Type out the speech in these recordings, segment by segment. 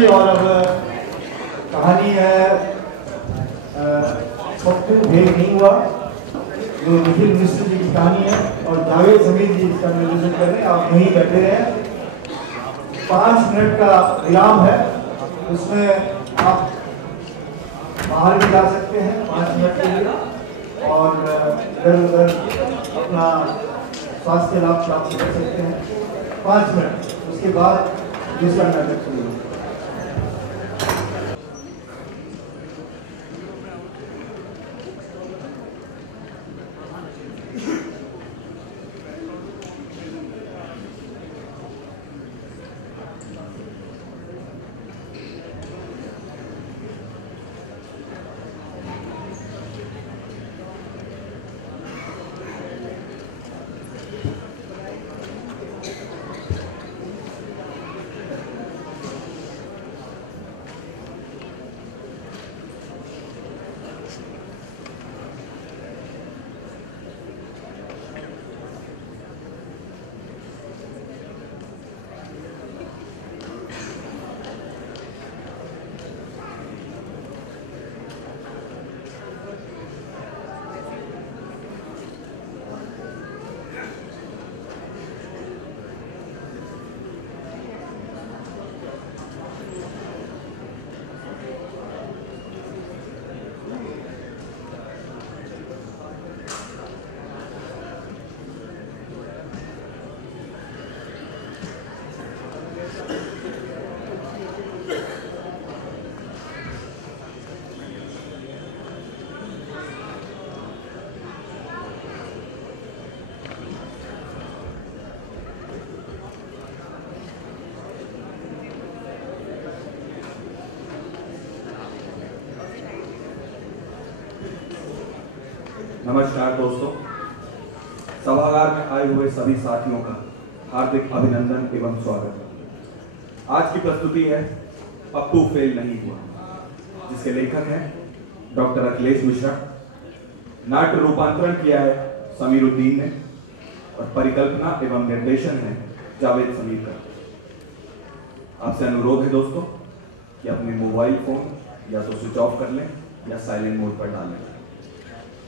जी और अब कहानी है पप्पू फेल नहीं हुआ, जो निखिल मिश्र जी की कहानी है और जावेद जमीन जी इसका निर्देशन कर रहे हैं। आप यहीं बैठे रहे, 5 मिनट का विराम है, उसमें आप बाहर भी जा सकते हैं 5 मिनट के लिए और इधर उधर अपना स्वास्थ्य लाभ प्राप्त कर सकते हैं। 5 मिनट, उसके बाद दूसरा नाटक शुरू होगा। नमस्कार दोस्तों, सभागार में आए हुए सभी साथियों का हार्दिक अभिनंदन एवं स्वागत। आज की प्रस्तुति है पप्पू फेल नहीं हुआ, जिसके लेखक हैं डॉक्टर अखिलेश मिश्रा। नाट्य रूपांतरण किया है समीरुद्दीन ने और परिकल्पना एवं निर्देशन है जावेद समीर का। आपसे अनुरोध है दोस्तों कि अपने मोबाइल फोन या तो स्विच ऑफ कर लें या साइलेंट मोड पर डालें,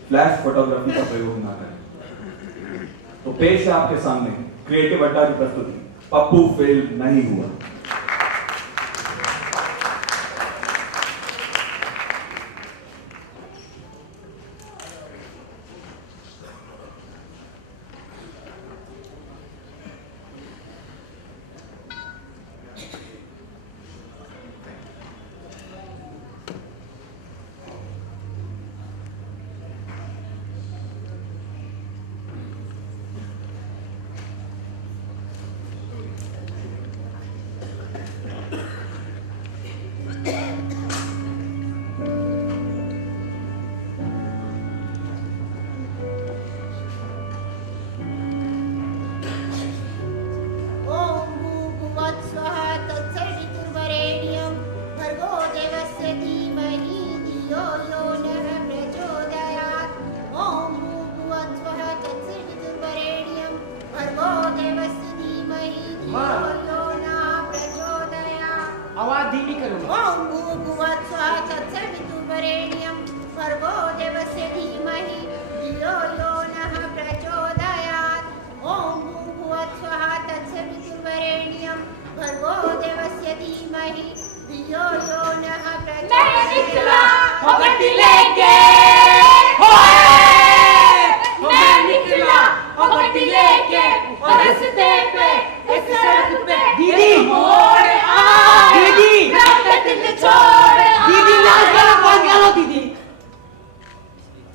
फ्लैश फोटोग्राफी का प्रयोग ना करें। तो पेश है आपके सामने क्रिएटिव अड्डा की प्रस्तुति पप्पू फेल नहीं हुआ।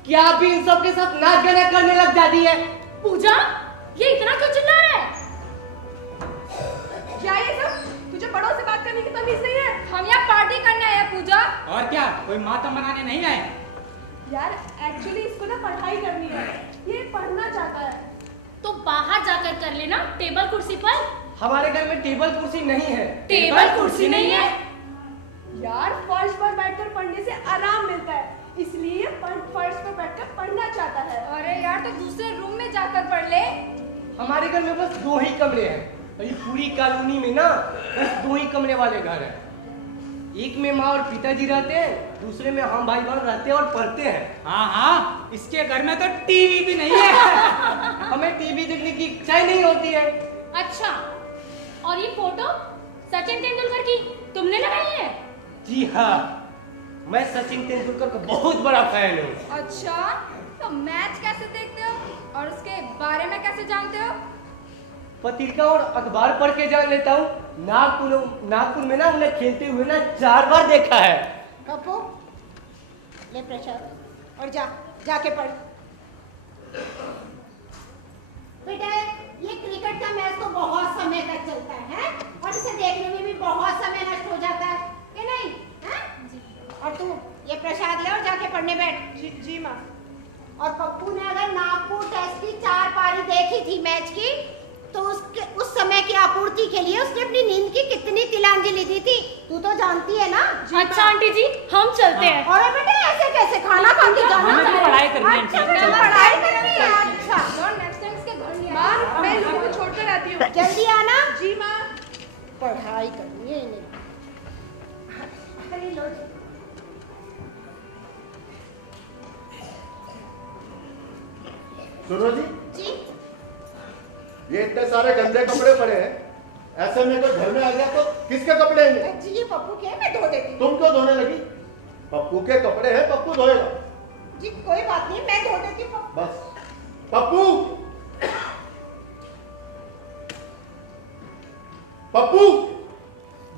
क्या आप भी इन सब के साथ नाच गाना करने लग जाती है? पूजा, ये इतना क्यों चिल्ला रहा है? क्या ये सब? तुझे बड़ों से बात करने की तमीज नहीं है? हम यहाँ पार्टी करने आए हैं पूजा। और क्या, कोई मातम मनाने नहीं आए? यार एक्चुअली इसको ना पढ़ाई करनी है, ये पढ़ना चाहता है। तो बाहर जाकर कर लेना, टेबल कुर्सी पर। हमारे घर में टेबल कुर्सी नहीं है। टेबल कुर्सी नहीं है? यार फर्श पर बैठकर पढ़ने से आराम मिलता है, इसलिए फर्श पर बैठकर पढ़ना चाहता है। अरे यार, तो दूसरे रूम में जाकर पढ़ ले। हमारे घर में बस 2 ही कमरे हैं और ये पूरी कॉलोनी में ना बस 2 ही कमरे वाले घर हैं। एक में माँ और पिताजी रहते हैं, दूसरे में हम भाई बहन रहते हैं और पढ़ते हैं। हाँ हाँ, इसके घर में तो टीवी भी नहीं है। हमें टीवी देखने की इच्छा ही नहीं होती है। अच्छा, और ये फोटो सचिन तेंदुलकर की तुमने लगाई है? जी हाँ, मैं सचिन तेंदुलकर का बहुत बड़ा फैन हूँ। अच्छा, तो मैच कैसे देखते हो और उसके बारे में कैसे जानते हो? पत्रिका और अखबार पढ़ के जान लेता हूँ। नागपुर में ना उन्हें खेलते हुए ना 4 बार देखा है। पप्पू ले प्रेशर और जाके पढ़। बेटा ये क्रिकेट का मैच तो बहुत समय तक चलता है और इसे देखने में भी बहुत समय नष्ट हो जाता है कि नहीं है? और तू ये प्रसाद ले और जाके पढ़ने बैठ। जी माँ। और पप्पू ने अगर नागपुर टेस्ट की 4 पारी देखी थी मैच की, तो उस समय की आपूर्ति के लिए उसने अपनी नींद की कितनी तिलांजलि दी थी, तू तो जानती है ना। अच्छा आंटी जी, हम चलते हैं। और बेटा ऐसे कैसे खाना खा के जाना? हमें भी पढ़ाई करनी है। अच्छा, पढ़ाई करनी है। अच्छा नेक्स्ट टाइम इसके घर नहीं आना। माँ, मैं लोगों को छोड़कर आती हूँ। जल्दी आना। जी माँ। पढ़ाई करनी है इन्हें। अरे लो जी। सुनो जी, जी ये इतने सारे गंदे कपड़े पड़े हैं, ऐसे में कोई घर में आ गया तो किसके कपड़े हैं? जी ये पप्पू के, मैं धो देती हूँ। तुम क्यों धोने लगी? पप्पू के कपड़े हैं, पप्पू धोएगा। जी कोई बात नहीं, मैं धो देती हूँ। बस पप्पू, पप्पू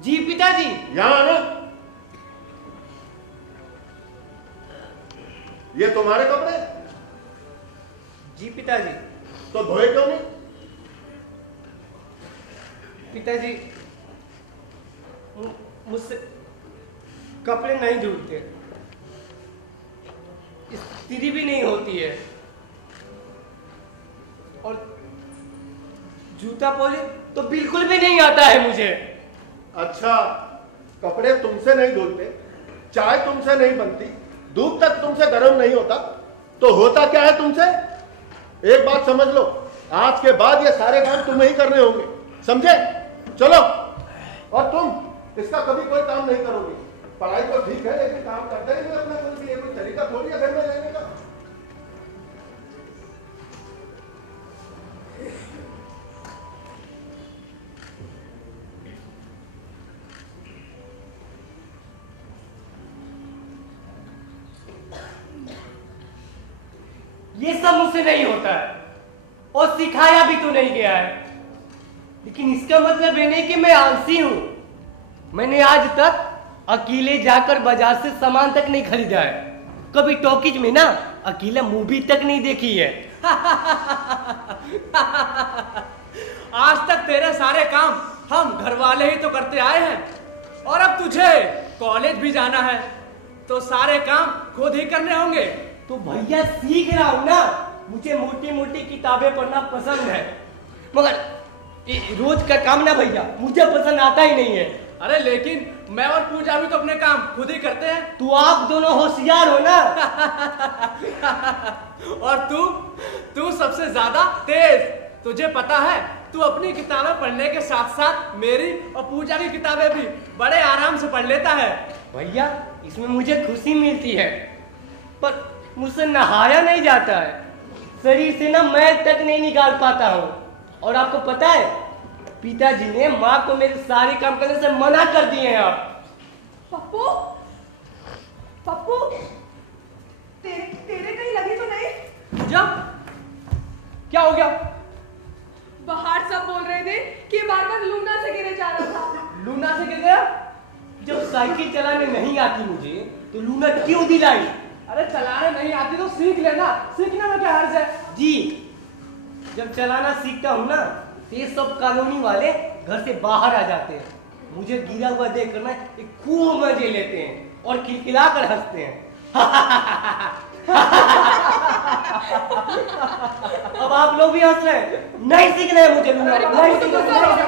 जी पिताजी। यहाँ आना। ये तुम्हारे कपड़े? जी पिताजी। तो धोए क्यों नहीं? पिताजी मुझसे कपड़े नहीं धुलते, इस्त्री भी नहीं होती है, और जूता पॉलिश तो बिल्कुल भी नहीं आता है मुझे। अच्छा, कपड़े तुमसे नहीं धुलते, चाय तुमसे नहीं बनती, दूध तक तुमसे गर्म नहीं होता, तो होता क्या है तुमसे? एक बात समझ लो, आज के बाद ये सारे काम तुम्हें ही करने होंगे, समझे? चलो। और तुम इसका कभी कोई काम नहीं करोगे। पढ़ाई तो ठीक है, लेकिन काम करते ही अपना कोई तरीका थोड़ी है घर में रहने का। ये सब मुझसे नहीं होता है और सिखाया भी तो नहीं गया है, लेकिन इसका मतलब ये नहीं कि मैं आलसी हूं। मैंने आज तक अकेले जाकर बाजार से सामान तक नहीं खरीदा है, कभी टॉकीज में ना अकेला मूवी तक नहीं देखी है। आज तक तेरे सारे काम हम घर वाले ही तो करते आए हैं, और अब तुझे कॉलेज भी जाना है तो सारे काम खुद ही करने होंगे। तो भैया सीख रहा हूं ना, मुझे मोटी मोटी किताबें पढ़ना पसंद है, मगर रोज का काम ना भैया मुझे पसंद आता ही नहीं है। अरे लेकिन मैं और पूजा भी तो अपने काम खुद ही करते हैं। तो आप दोनों होशियार हो ना। और तू सबसे ज्यादा तेज। तुझे पता है, तू अपनी किताबें पढ़ने के साथ साथ मेरी और पूजा की किताबें भी बड़े आराम से पढ़ लेता है। भैया इसमें मुझे खुशी मिलती है, पर मुझसे नहाया नहीं जाता है, शरीर से ना मैल तक नहीं निकाल पाता हूँ। और आपको पता है, पिताजी ने माँ को मेरे सारे काम करने से मना कर दिए हैं। आप पप्पू, पप्पू, तेरे कहीं लगी तो नहीं? पूजा, क्या हो गया? बाहर सब बोल रहे थे कि बार-बार लूना से गिरे जा रहा था। लूना से गिर गया? जब साइकिल चलाने नहीं आती मुझे, तो लूना क्यों दिलाई? अरे चलाने नहीं आती तो सीख लेना, सीखने में क्या हर्ज है? जी, जब चलाना सीखता हूँ ना, तो ये सब कॉलोनी वाले घर से बाहर आ जाते हैं, मुझे गिरा हुआ देख कर ना एक खूब मजे लेते हैं और खिलखिला कर हंसते हैं। अब आप लोग भी हंस रहे हैं? नहीं सीखना है मुझे लूना, नहीं सीखना है।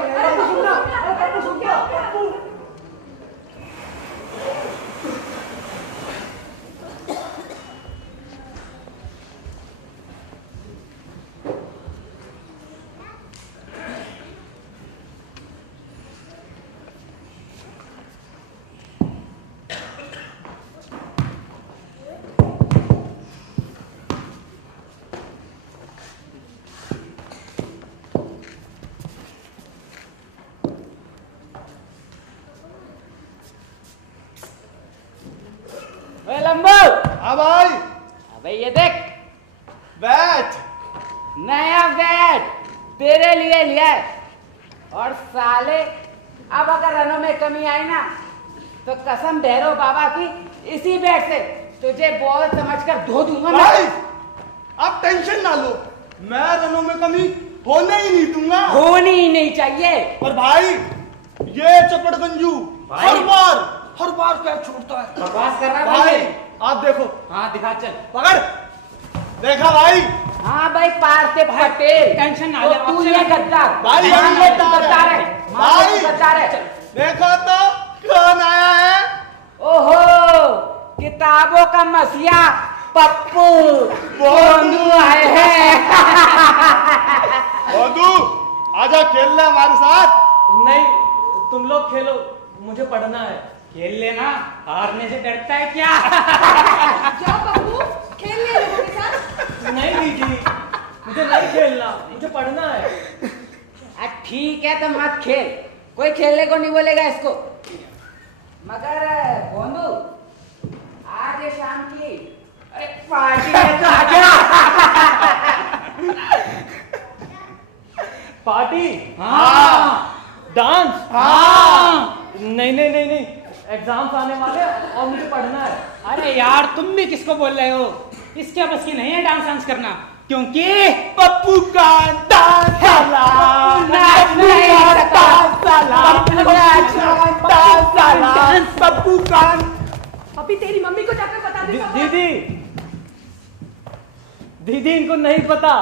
ओए लंबू। हाँ भाई। अबे ये देख बैट, नया बैट तेरे लिए लिया है। और साले अब अगर रनों में कमी आई ना तो कसम भैरव बाबा की इसी बैट से तुझे बॉल समझकर धो दूंगा मैं। भाई आप टेंशन ना लो, मैं रनों में कमी होने ही नहीं दूंगा। होनी ही नहीं चाहिए। और भाई ये चपड़गंजू हर बार कैच छोड़ता है। बकवास कर रहा है भाई आप देखो। हाँ दिखा चल। पकड़, देखा भाई। हाँ भाई पार्थिव पटेल, टेंशन ना तो ले, तू ये गद्दार। भाई हाँ, हम तू गद्दार है। भाई गद्दार है। देखो तो कौन आया है। ओहो किताबों का मसीहा पप्पू बोंदू आए हैं। बोंदू आजा खेल ले हमारे साथ। नहीं तुम लोग खेलो, मुझे पढ़ना है। खेल लेना, हारने से डरता है क्या? जा पप्पू, खेल ले लोगों के साथ। नहीं दीदी, मुझे नहीं खेलना, मुझे पढ़ना है। ठीक है तो मत खेल, कोई खेलने को नहीं बोलेगा इसको। मगर बोंदू आज ये शाम की अरे पार्टी है तो आ जा। पार्टी? हाँ। डांस? हाँ। नहीं, एग्जाम्स आने वाले हैं और मुझे पढ़ना है। अरे यार तुम भी किसको बोल रहे हो? इसके बस की नहीं है डांस करना, क्योंकि पप्पू का डांस साला, पप्पू का। अभी तेरी मम्मी को जाकर बता दे। दीदी इनको नहीं पता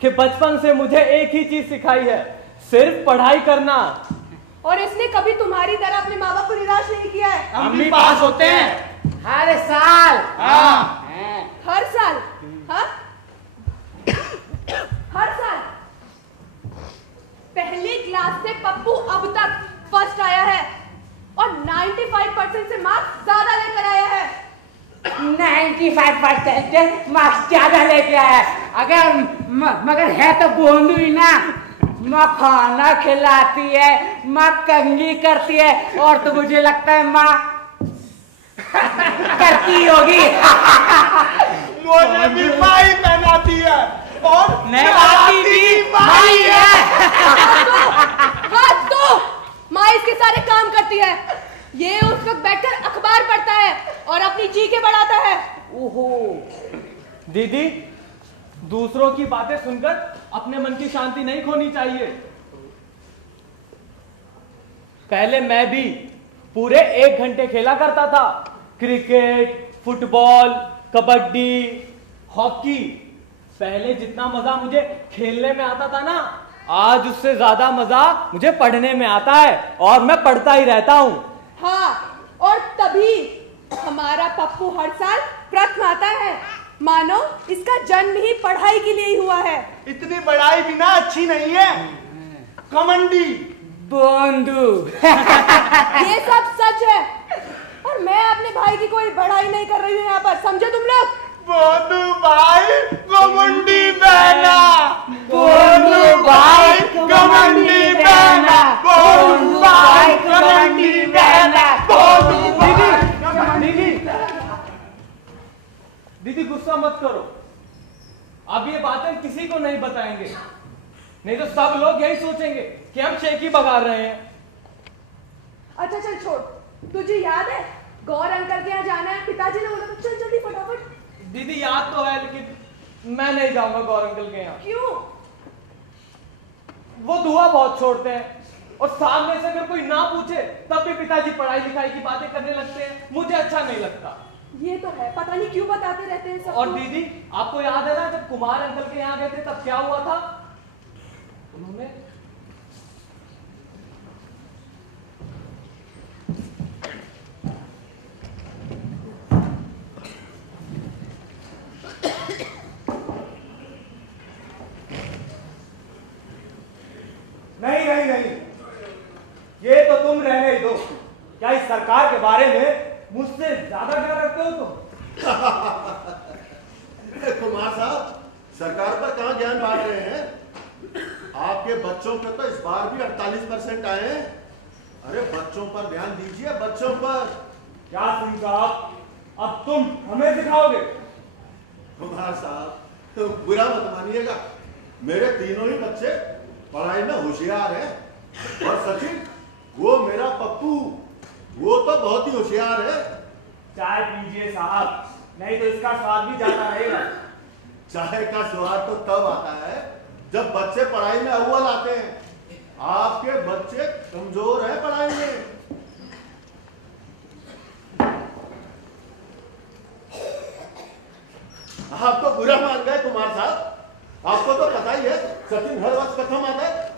कि बचपन से मुझे एक ही चीज सिखाई है, सिर्फ पढ़ाई करना। और इसने कभी तुम्हारी तरह अपने माँ बाप को निराश नहीं किया है। हम भी पास होते हैं हर साल। हाँ। हर साल? हाँ हर साल। पहली क्लास से पप्पू अब तक फर्स्ट आया है और 95% से मार्क्स ज्यादा लेकर आया है। 95% मार्क्स ज्यादा लेके आया है। अगर मगर है तो बोंदू ही ना। माँ खाना खिलाती है, माँ कंघी करती है, और तो मुझे लगता है माँ करती होगी। मुझे भी माई पहनाती है और नहलाती भी माई है। हाँ तो माँ इसके सारे काम करती है। ये उस वक्त बैठकर अखबार पढ़ता है और अपनी चीखें बढ़ाता है। ओहो दीदी, दूसरों की बातें सुनकर अपने मन की शांति नहीं खोनी चाहिए। पहले मैं भी पूरे 1 घंटे खेला करता था, क्रिकेट, फुटबॉल, कबड्डी, हॉकी। पहले जितना मजा मुझे खेलने में आता था ना, आज उससे ज्यादा मजा मुझे पढ़ने में आता है और मैं पढ़ता ही रहता हूँ। हाँ और तभी हमारा पप्पू हर साल प्रथम आता है। मानो इसका जन्म ही पढ़ाई के लिए ही हुआ है। इतनी पढ़ाई भी ना अच्छी नहीं है, कमंडी बोंदू। ये सब सच है और मैं अपने भाई की कोई बढ़ाई नहीं कर रही हूँ यहाँ पर, समझे तुम लोग? बोंदू भाई कमंडी बहना, बोंदू भाई कमंडी बहना, बोंदू भाई कमंडी बहना, बोंदू भाई। दीदी गुस्सा मत करो, अब ये बातें किसी को नहीं बताएंगे, नहीं तो सब लोग यही सोचेंगे कि हम शेखी बगा रहे हैं। अच्छा चल छोड़, तुझे याद है गौर अंकल के यहाँ जाना है, पिताजी ने बोला तो चल जल्दी फटाफट। दीदी याद तो है, लेकिन मैं नहीं जाऊंगा गौर अंकल के यहाँ। क्यों? वो धुआं बहुत छोड़ते हैं और सामने से अगर कोई ना पूछे तब भी पिताजी पढ़ाई लिखाई की बातें करने लगते हैं, मुझे अच्छा नहीं लगता। ये तो है, पता नहीं क्यों बताते रहते हैं सब। और दीदी आपको याद है ना, जब कुमार अंकल के यहाँ गए थे तब क्या हुआ था? उन्होंने नहीं, ये तो तुम रहने ही दो। क्या इस सरकार के बारे में मुझसे ज्यादा क्या रखते हो तुम? कुमार साहब, सरकार पर कहाँ ज्ञान बांट रहे हैं? आपके बच्चों के तो इस बार भी 48% आए हैं। अरे बच्चों पर ध्यान दीजिए, बच्चों पर। क्या सिंह साहब, अब तुम हमें सिखाओगे? कुमार साहब बुरा मत मानिएगा, मेरे तीनों ही बच्चे पढ़ाई में होशियार हैं। और सचिन वो मेरा पप्पू, वो तो बहुत ही होशियार है। चाय पीजिए साहब, नहीं तो इसका स्वाद भी जाता रहेगा। चाय का स्वाद तो तब आता है जब बच्चे पढ़ाई में अव्वल आते हैं। आपके बच्चे कमजोर हैं पढ़ाई में। आप तो बुरा मान गए कुमार साहब, आपको तो पता ही है सचिन हर वक्त प्रथम आता है।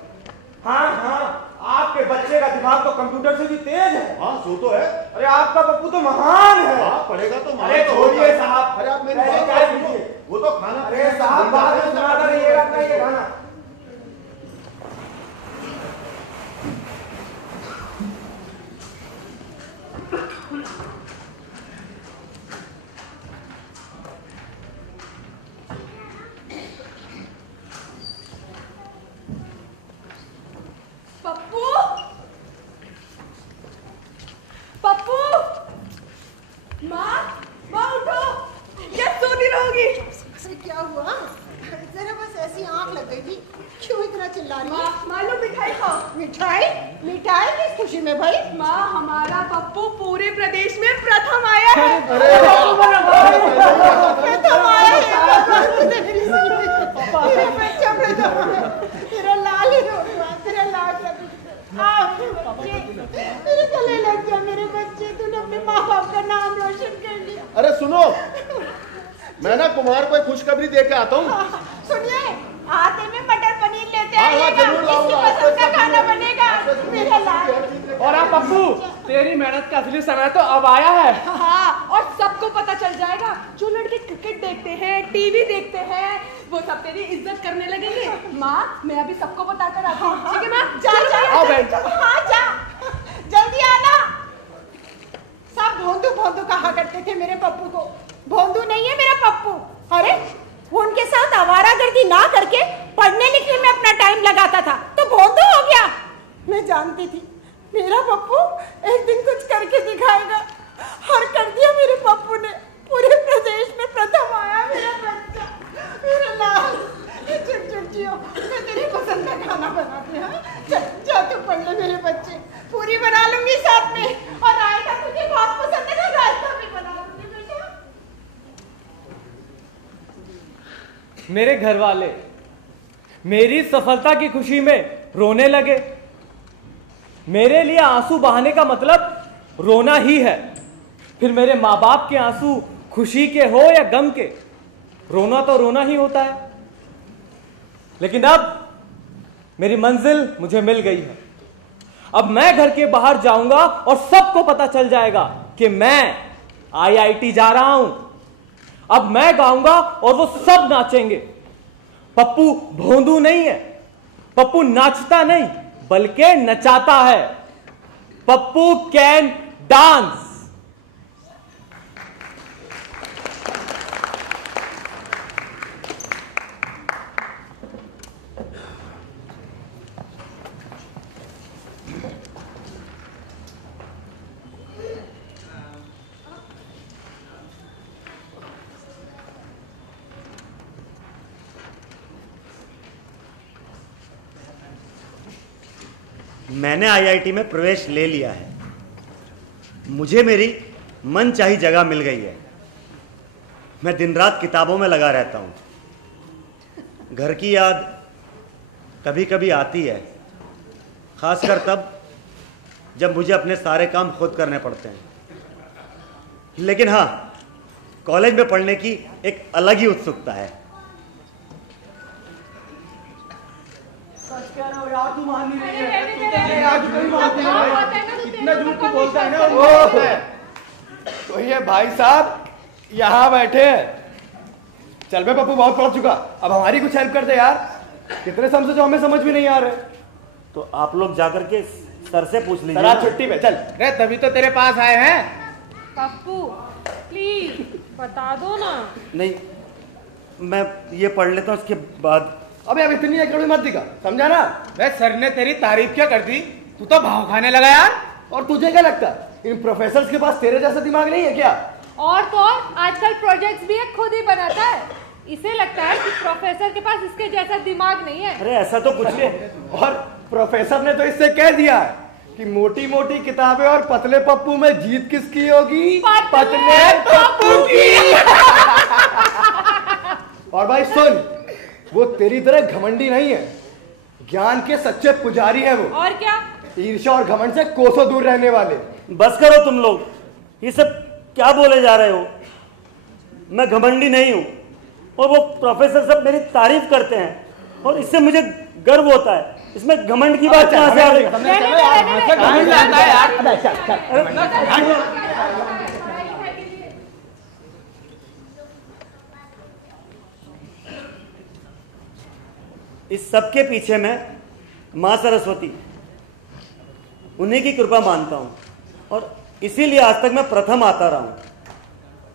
हाँ, आपके बच्चे का दिमाग तो कंप्यूटर से भी तेज है। हाँ सो तो है। अरे आपका पप्पू तो महान है। हाँ पढ़ेगा तो महान। अरे छोड़िए साहब, अरे आप मेरी पहले बात चाय सुनो। पीजिए। वो तो खाना। अरे साहब बाद में सुनाता रहिएगा अपना ये गाना। पप्पू, पप्पू, माँ उठो, क्या सोती रहोगी? अरे क्या हुआ? जरा बस ऐसी आंख लग गई थी, क्यों इतना चिल्ला रही है? माँ लो मिठाई खाओ। मिठाई? मिठाई किस खुशी में भाई? माँ हमारा पप्पू पूरे प्रदेश में प्रथम आया है। प्रथम आया है तेरा बच्चा प्रथम आया। तेरा लाल ही होगा, तेरा लाल मेरे गले लग जा मेरे बच्चे, तूने अपने माँ बाप का नाम रोशन कर लिया। अरे सुनो, मैं ना कुमार को खुशखबरी दे के आता हूँ। सुनिए, आते में मटर पनीर लेते हाँ, आइएगा, जरूर लाऊंगा। इसकी पसंद का खाना बनेगा मेरा लाल। और आप पप्पू, तेरी मेहनत का असली समय तो अब आया है। हाँ, और सबको पता चल जाएगा, जो लड़के क्रिकेट देखते हैं, टीवी देखते हैं, वो सब तेरी इज्जत करने लगेंगे। माँ, मैं अभी सबको बताकर आती हूँ, ठीक है माँ? आओ बहन। हाँ जा, जल्दी आना। सब भोंदू भोंदू कहा करते थे मेरे पप्पू को। भोंदू नहीं है मेरा पप्पू। अरे उनके साथ आवारागर्दी ना करके पढ़ने लिखने में अपना टाइम लगाता था तो भोंदू हो गया। मैं जानती थी मेरा पप्पू एक दिन कुछ करके दिखाएगा, और कर दिया मेरे पप्पू ने। पूरे प्रदेश में प्रथम आया मेरा बच्चा, मेरा लाल। जियो, मैं तेरी पसंद का खाना बनाती हूँ। चल जा तू पढ़ ले मेरे बच्चे, पूरी बना लूंगी साथ में, और रायता तुझे बहुत पसंद है ना, रायता भी बना लूंगी बेटा। मेरे घर वाले मेरी सफलता की खुशी में रोने लगे। मेरे लिए आंसू बहाने का मतलब रोना ही है। फिर मेरे माँ बाप के आंसू खुशी के हो या गम के, रोना तो रोना ही होता है। लेकिन अब मेरी मंजिल मुझे मिल गई है। अब मैं घर के बाहर जाऊंगा और सबको पता चल जाएगा कि मैं IIT जा रहा हूं। अब मैं गाऊंगा और वो सब नाचेंगे। पप्पू भोंदू नहीं है, पप्पू नाचता नहीं बल्कि नचाता है। Pappu can dance. मैंने IIT में प्रवेश ले लिया है। मुझे मेरी मनचाही जगह मिल गई है। मैं दिन रात किताबों में लगा रहता हूँ। घर की याद कभी कभी आती है, खासकर तब जब मुझे अपने सारे काम खुद करने पड़ते हैं। लेकिन हाँ, कॉलेज में पढ़ने की एक अलग ही उत्सुकता है। यार तू मान नहीं रही है। आज कोई मानते हैं भाई, इतना झूठ तू बोलता है ना। तो ये भाई साहब यहाँ बैठे हैं। चल बे पप्पू, बहुत पढ़ चुका, अब हमारी कुछ हेल्प कर दे यार। कितने समझो जो हमें समझ भी नहीं आ रहे। तो आप लोग जाकर के सर से पूछ लीजिए। सर आज छुट्टी पे। चल रे, तभी तो तेरे पास आए हैं। पप्पू प्लीज बता दो ना। नहीं, मैं ये पढ़ लेता हूँ, उसके बाद। अबे अब इतनी एकड़ी मत दिखा, समझा ना? वे सर ने तेरी तारीफ क्या कर दी, तू तो भाव खाने लगा यार। और तुझे क्या लगता है इन प्रोफेसर्स के पास तेरे जैसा दिमाग नहीं है क्या? और तो और आजकल प्रोजेक्ट्स भी ये खुद ही बनाता है। इसे लगता है कि प्रोफेसर के पास इसके जैसा दिमाग नहीं है। अरे ऐसा तो कुछ नहीं। और प्रोफेसर ने तो इससे कह दिया है कि मोटी मोटी किताबें और पतले पप्पू में जीत किसकी होगी? पतले पप्पू की। और भाई सुन, वो तेरी तरह घमंडी नहीं है, ज्ञान के सच्चे पुजारी है वो। और क्या? ईर्ष्या और घमंड से कोसों दूर रहने वाले। बस करो तुम लोग, ये सब क्या बोले जा रहे हो? मैं घमंडी नहीं हूं और वो प्रोफेसर सब मेरी तारीफ करते हैं और इससे मुझे गर्व होता है। इसमें घमंड की बात कहां से आ गई? इस सबके पीछे मैं मां सरस्वती, उन्हीं की कृपा मानता हूं और इसीलिए आज तक मैं प्रथम आता रहा हूं।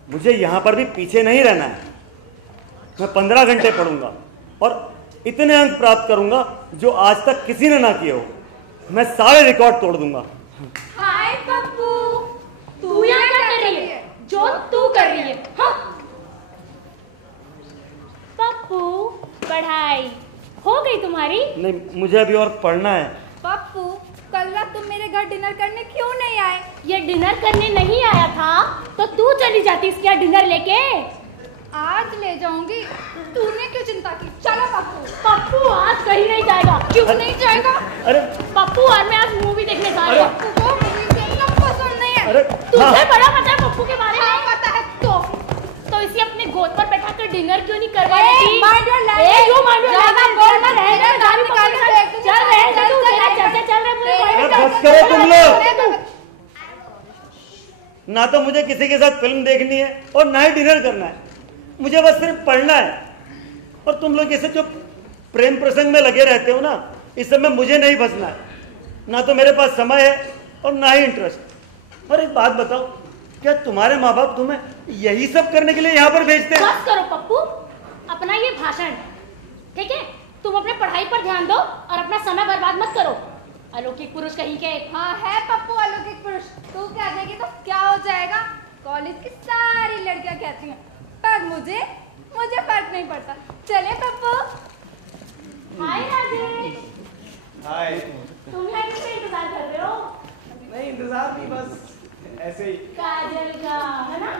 मुझे यहां पर भी पीछे नहीं रहना है। मैं 15 घंटे पढ़ूंगा और इतने अंक प्राप्त करूंगा जो आज तक किसी ने ना किए हो। मैं सारे रिकॉर्ड तोड़ दूंगा। हाय पप्पू, तू यहाँ क्या कर रही है? जो तू कर रही है। हाँ? पप्पू, पढ़ाई हो गई तुम्हारी? नहीं, मुझे अभी और पढ़ना है। पप्पू, कल रात तुम मेरे घर डिनर करने क्यों नहीं आए? ये डिनर करने नहीं आया था तो तू चली जाती इसके यहाँ डिनर लेके। आज ले जाऊंगी। तूने क्यों चिंता की? चलो पप्पू। पप्पू आज कहीं नहीं जाएगा। क्यों नहीं जाएगा? अरे पप्पू और मैं आज मूवी देखने जा रहे हैं। पप्पू को मूवी देखना पसंद नहीं है। अरे तुझे बड़ा पता है पप्पू के बारे में? हाँ, पता है। तो इसे अपने गोद पर बैठा कर डिनर क्यों नहीं करवा देती? Mind your language. बस करो तुम लोग। ना तो मुझे किसी के साथ फिल्म देखनी है और ना ही डिनर करना है। मुझे बस सिर्फ पढ़ना है। और तुम लोग जैसे जो प्रेम प्रसंग में लगे रहते हो ना, इस समय मुझे नहीं फंसना है। ना तो मेरे पास समय है और ना ही इंटरेस्ट। और एक बात बताओ, क्या तुम्हारे माँ बाप तुम्हें यही सब करने के लिए यहाँ पर भेजते हैं? बस करो पप्पू अपना ये भाषण, ठीक है? तुम अपने पढ़ाई पर ध्यान दो और अपना समय बर्बाद मत करो। अलौकिक पुरुष कहीं के। हाँ है पप्पू अलौकिक पुरुष। तू कह देगी तो क्या हो जाएगा? कॉलेज की सारी लड़कियां कहती हैं, पर मुझे फर्क नहीं पड़ता। चले पप्पू। हाय राजेश। हाय। तुम यहाँ किसका इंतजार कर रहे हो? नहीं, इंतजार नहीं, बस ऐसे ही। काजल का, है ना?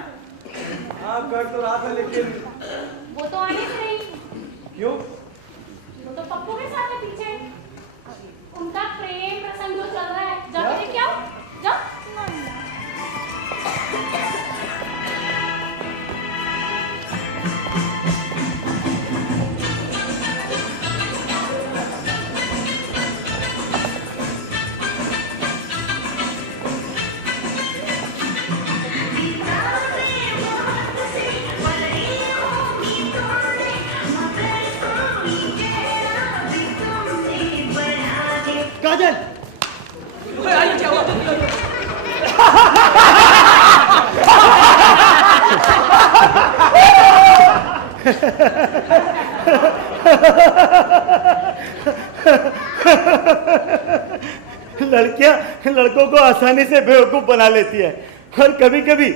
हाँ, कर तो रहा था लेकिन वो तो आने से नहीं। क्यों? वो तो पप्पू के साथ है पीछे। उनका प्रेम प्रसंग जो चल रहा है। जाओ देख आओ। जाओ। काजल, क्या हुआ? लड़कियां लड़कों को आसानी से बेवकूफ बना लेती है और कभी कभी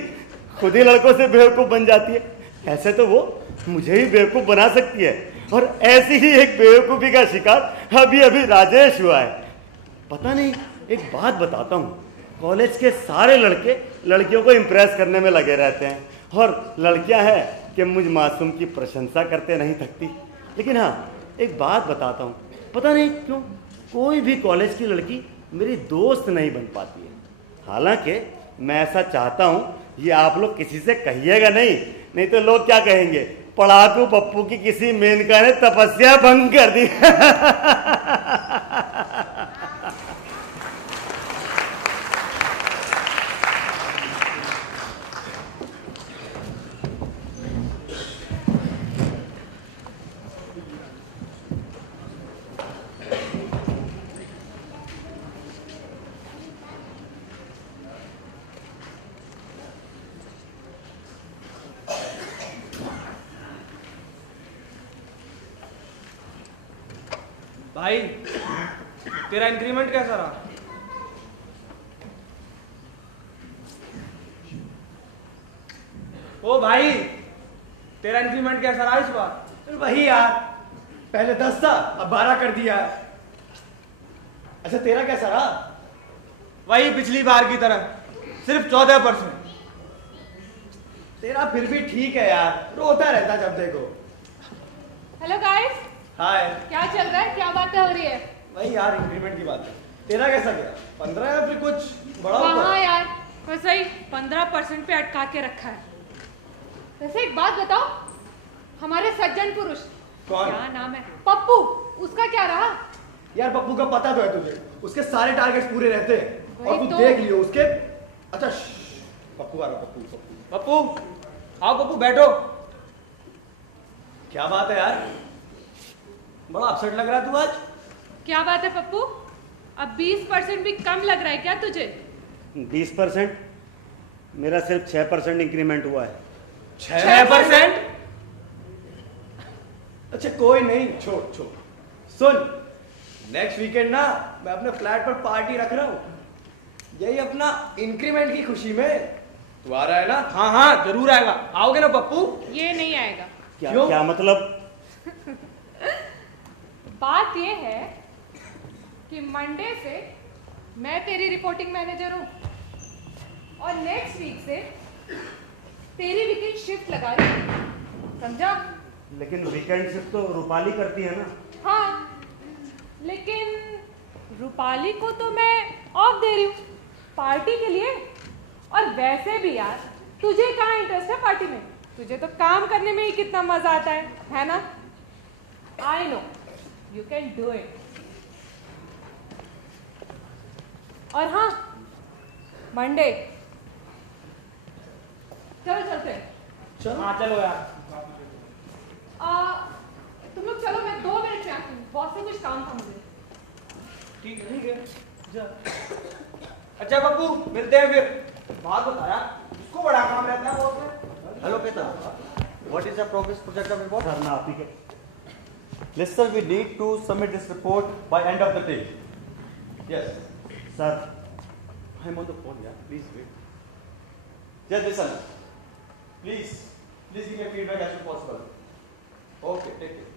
खुद ही लड़कों से बेवकूफ बन जाती है। ऐसे तो वो मुझे ही बेवकूफ बना सकती है और ऐसी ही एक बेवकूफी का शिकार अभी अभी राजेश हुआ है। पता नहीं, एक बात बताता हूँ, कॉलेज के सारे लड़के लड़कियों को इम्प्रेस करने में लगे रहते हैं और लड़कियां हैं कि मुझ मासूम की प्रशंसा करते नहीं थकती। लेकिन हाँ, एक बात बताता हूँ, पता नहीं क्यों कोई भी कॉलेज की लड़की मेरी दोस्त नहीं बन पाती है। हालांकि मैं ऐसा चाहता हूँ, ये आप लोग किसी से कहिएगा नहीं तो लोग क्या कहेंगे, पढ़ाकू पप्पू की किसी मेनका ने तपस्या भंग कर दी। भाई तेरा इंक्रीमेंट कैसा रहा? ओ भाई, तेरा इंक्रीमेंट कैसा रहा इस बार? वही यार, पहले 10 था, अब 12 कर दिया। अच्छा तेरा कैसा रहा? वही पिछली बार की तरह, सिर्फ 14%। तेरा फिर भी ठीक है यार, रोता रहता जब देखो। हेलो गाइस, हाय। क्या चल रहा है, क्या बातें हो रही है? वही यार इंक्रीमेंट की बात है। तेरा कैसा गया? 15 या फिर कुछ बड़ा हाँ ऊपर? यार, बस वही 15% पे अटका के रखा है। वैसे एक बात बताओ, हमारे सज्जन पुरुष कौन? क्या नाम है, पप्पू, उसका क्या रहा? यार पप्पू का पता तो है तुझे, उसके सारे टारगेट्स पूरे रहते हैं। और वही तू तो। देख लियो उसके। अच्छा पप्पू आ रहा, पप्पू पप्पू पप्पू आओ, पप्पू बैठो। क्या बात है यार, बड़ा अपसेट लग रहा है तू आज। क्या बात है पप्पू, अब 20% भी कम लग रहा है क्या तुझे? 20%? मेरा सिर्फ 6% इंक्रीमेंट हुआ है। 6%? अच्छा कोई नहीं, छोड़ छोड़। सुन, नेक्स्ट वीकेंड ना मैं अपने फ्लैट पर पार्टी रख रहा हूँ, यही अपना इंक्रीमेंट की खुशी में। तू आ रहा है ना? हाँ हाँ जरूर आएगा। आओगे ना पप्पू? ये नहीं आएगा। क्या मतलब? बात ये है कि मंडे से मैं तेरी रिपोर्टिंग मैनेजर हूँ और नेक्स्ट वीक से तेरी वीकेंड शिफ्ट लगा रही हूँ, समझा? लेकिन वीकेंड शिफ्ट तो रूपाली करती है ना। हाँ, लेकिन रूपाली को तो मैं ऑफ दे रही हूँ पार्टी के लिए। और वैसे भी यार, तुझे कहाँ इंटरेस्ट है पार्टी में? तुझे तो काम करने में ही कितना मजा आता है ना? I know you can do it. और हाँ, मंडे चलो चलते हैं। चलो। हाँ चलो यार। तुम लोग चलो, मैं 2 मिनट में आती हूँ, बहुत से कुछ काम था मुझे। ठीक है जा। अच्छा पप्पू, मिलते हैं फिर। बात बता यार, इसको बड़ा काम रहता है बहुत में। Hello, Peter. What is the progress project of report? Sir ना आप ही के। Yes, sir. We need to submit this report by end of the day. Yes. Sir I'm on the phone. Yeah. Please wait. Just listen. Please give me feedback as soon as possible. Okay. Take care.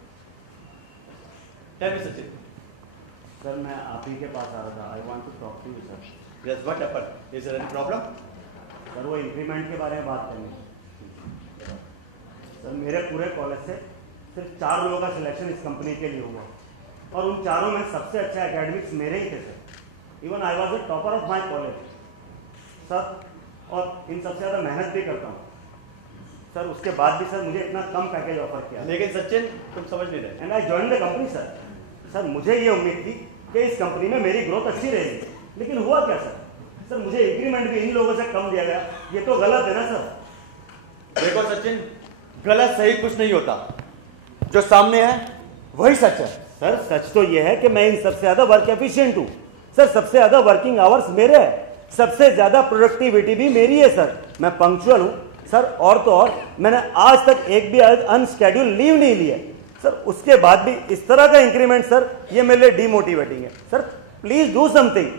Tell me, Sachin. Sir मैं आप ही के पास आ रहा था। I want to talk to you sir. Yes. What happened? Is there any problem? Sir वो increment के बारे में बात करनी। सर मेरे पूरे कॉलेज से सिर्फ 4 लोगों का सिलेक्शन इस कंपनी के लिए हुआ और उन 4 में सबसे अच्छा एकेडमिक्स मेरे ही थे sir. Even I was the topper of my college sir, और इन सबसे ज़्यादा मेहनत भी करता हूँ सर। उसके बाद भी सर मुझे इतना कम पैकेज ऑफर किया। लेकिन सचिन तुम समझ नहीं रहे। And I join the company sir. Sir मुझे ये उम्मीद थी कि इस कंपनी में मेरी ग्रोथ अच्छी रहेगी, लेकिन हुआ क्या सर? सर मुझे इंक्रीमेंट भी इन लोगों से कम दिया गया। ये तो गलत है ना सर? देखो सचिन, गलत सही कुछ नहीं होता, जो सामने है वही सच है। सर सच तो ये है कि मैं इन सबसे ज्यादा वर्क एफिशिएंट हूँ सर। सबसे ज्यादा वर्किंग आवर्स मेरे हैं, सबसे ज्यादा प्रोडक्टिविटी भी मेरी है सर। मैं पंक्चुअल हूँ सर, और तो और मैंने आज तक एक भी अनस्केड्यूल लीव नहीं लिया सर। उसके बाद भी इस तरह का इंक्रीमेंट सर, ये मेरे लिए डीमोटिवेटिंग है sir. Please do something.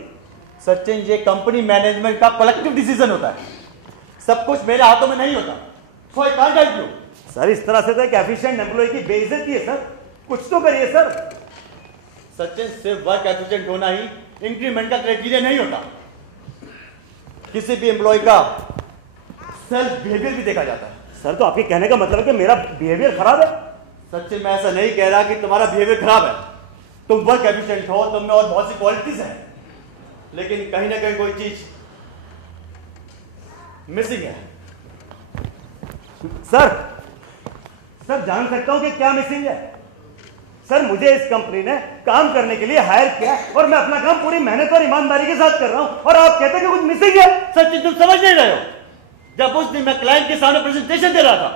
Sachin, ये कंपनी मैनेजमेंट का कलेक्टिव डिसीजन होता है, सब कुछ मेरे हाथों में नहीं होता। So I can't help you. Sir इस तरह से तो एक एफिशिएंट एम्प्लॉय की बेइज्जती है सर, कुछ तो करिए सर। सचिन, सिर्फ वर्क एफिशिएंट होना ही इंक्रीमेंट का क्राइटेरिया नहीं होता, किसी भी एम्प्लॉय का सेल्फ बिहेवियर भी देखा जाता है। सर तो आपके कहने का मतलब है कि मेरा बिहेवियर खराब है? सचिन, मैं ऐसा नहीं कह रहा कि तुम्हारा बिहेवियर खराब है। तुम वर्क एफिशिएंट हो, तुम में और बहुत सी क्वालिटीज हैं, लेकिन कहीं ना कहीं कोई चीज मिसिंग है। सर जान सकता हूं कि क्या मिसिंग है? सर मुझे इस कंपनी ने काम करने के लिए हायर किया और मैं अपना काम पूरी मेहनत और ईमानदारी के साथ कर रहा हूं, और आप कहते हैं कि कुछ मिसिंग है। सचिन, तुम समझ नहीं रहे हो। जब उस दिन मैं क्लाइंट के सामने प्रेजेंटेशन दे रहा था,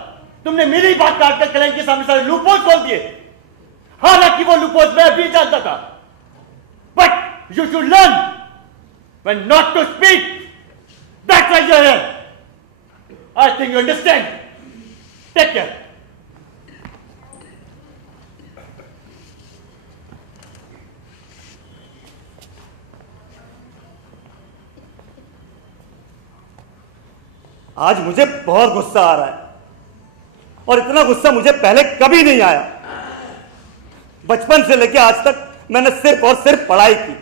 तुमने मेरी बात काटकर क्लाइंट के सामने सारे लूपहोल्स खोल दिए। हालांकि वो लूपहोल्स मैं भी जानता था, but you should learn when not to speak. That's why you are here. I think you understand. Take care. आज मुझे बहुत गुस्सा आ रहा है। और इतना गुस्सा मुझे पहले कभी नहीं आया। बचपन से लेकर आज तक मैंने सिर्फ और सिर्फ पढ़ाई की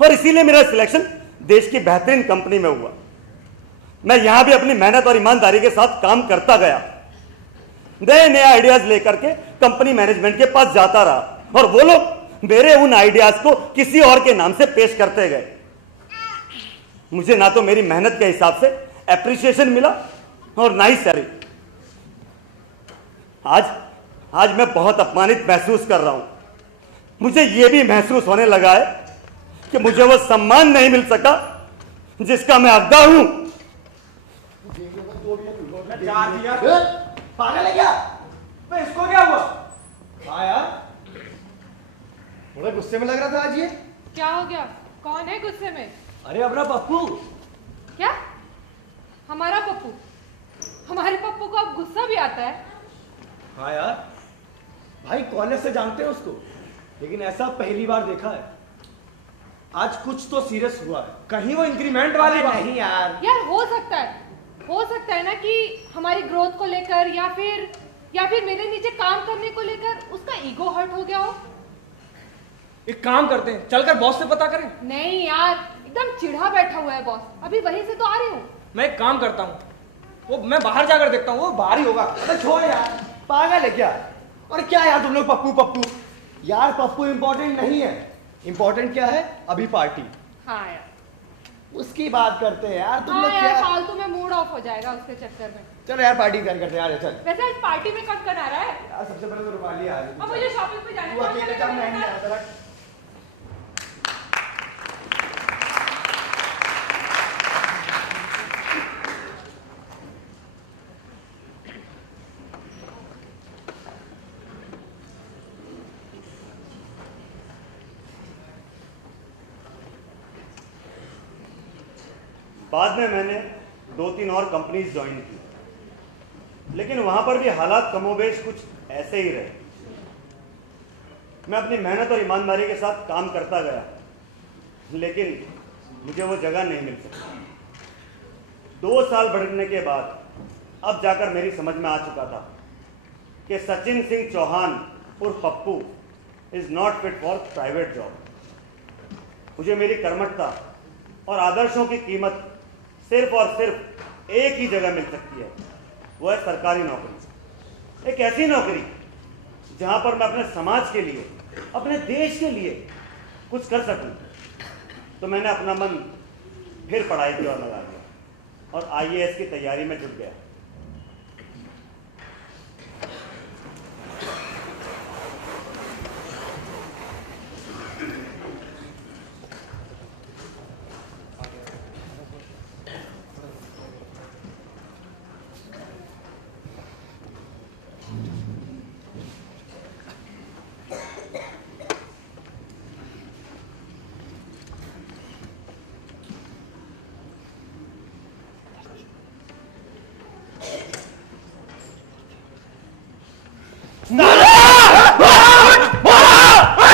और इसीलिए मेरा सिलेक्शन देश की बेहतरीन कंपनी में हुआ। मैं यहां भी अपनी मेहनत और ईमानदारी के साथ काम करता गया, नए नए आइडियाज लेकर के कंपनी मैनेजमेंट के पास जाता रहा और वो लोग मेरे उन आइडियाज को किसी और के नाम से पेश करते गए। मुझे ना तो मेरी मेहनत के हिसाब से एप्रिसिएशन मिला और ना ही सैलरी। आज मैं बहुत अपमानित महसूस कर रहा हूं। मुझे यह भी महसूस होने लगा है कि मुझे वो सम्मान नहीं मिल सका जिसका मैं हकदार हूं। पागल है क्या? इसको क्या हुआ? हाँ यार, बड़ा गुस्से में लग रहा था आज ये। क्या हो गया? कौन है गुस्से में? अरे अपना पप्पू। क्या? हमारा पप्पू? हमारे पप्पू को अब गुस्सा भी आता है? हाँ यार, भाई कॉलेज से जानते हैं उसको, लेकिन ऐसा पहली बार देखा है। आज कुछ तो सीरियस हुआ है। कहीं वो इंक्रीमेंट वाली बात नहीं यार। यार हो सकता है ना कि हमारी ग्रोथ को लेकर या फिर मेरे नीचे काम करने को लेकर उसका ईगो हर्ट हो गया हो। एक काम करते हैं, चलकर बॉस से पता करें। नहीं यार, एकदम चिढ़ा बैठा हुआ है बॉस। अभी वहीं से तो आ रही हूँ। मैं एक काम करता हूँ, वो मैं बाहर जाकर देखता हूँ, वो बाहर ही होगा। अरे छोड़ यार, पागल है क्या? और क्या यार तुम लोग पप्पू पप्पू। यार पप्पू इंपॉर्टेंट नहीं है, इंपॉर्टेंट क्या है? अभी पार्टी। हाँ यार, उसकी बात करते हैं यार। तुम लोग यार क्या फालतू में मूड ऑफ हो जाएगा उसके चक्कर में। चलो यार पार्टी करते हैं यार। चल वैसे आज पार्टी में कौन आ रहा है? यार सबसे पहले तो रूपाली आ रही है। अब मुझे शॉपिंग पे जाना है। तू अकेले जा, मैं नहीं आ रहा। बाद में मैंने 2-3 और कंपनीज ज्वाइन की, लेकिन वहां पर भी हालात कमोबेश कुछ ऐसे ही रहे। मैं अपनी मेहनत और ईमानदारी के साथ काम करता गया, लेकिन मुझे वो जगह नहीं मिल सकी। 2 साल भटकने के बाद अब जाकर मेरी समझ में आ चुका था कि सचिन सिंह चौहान उर्फ Pappu is not fit for private job. मुझे मेरी कर्मठता और आदर्शों की कीमत सिर्फ और सिर्फ एक ही जगह मिल सकती है, वो है सरकारी नौकरी। एक ऐसी नौकरी जहां पर मैं अपने समाज के लिए, अपने देश के लिए कुछ कर सकूं। तो मैंने अपना मन फिर पढ़ाई की ओर लगा दिया और IAS की तैयारी में जुट गया।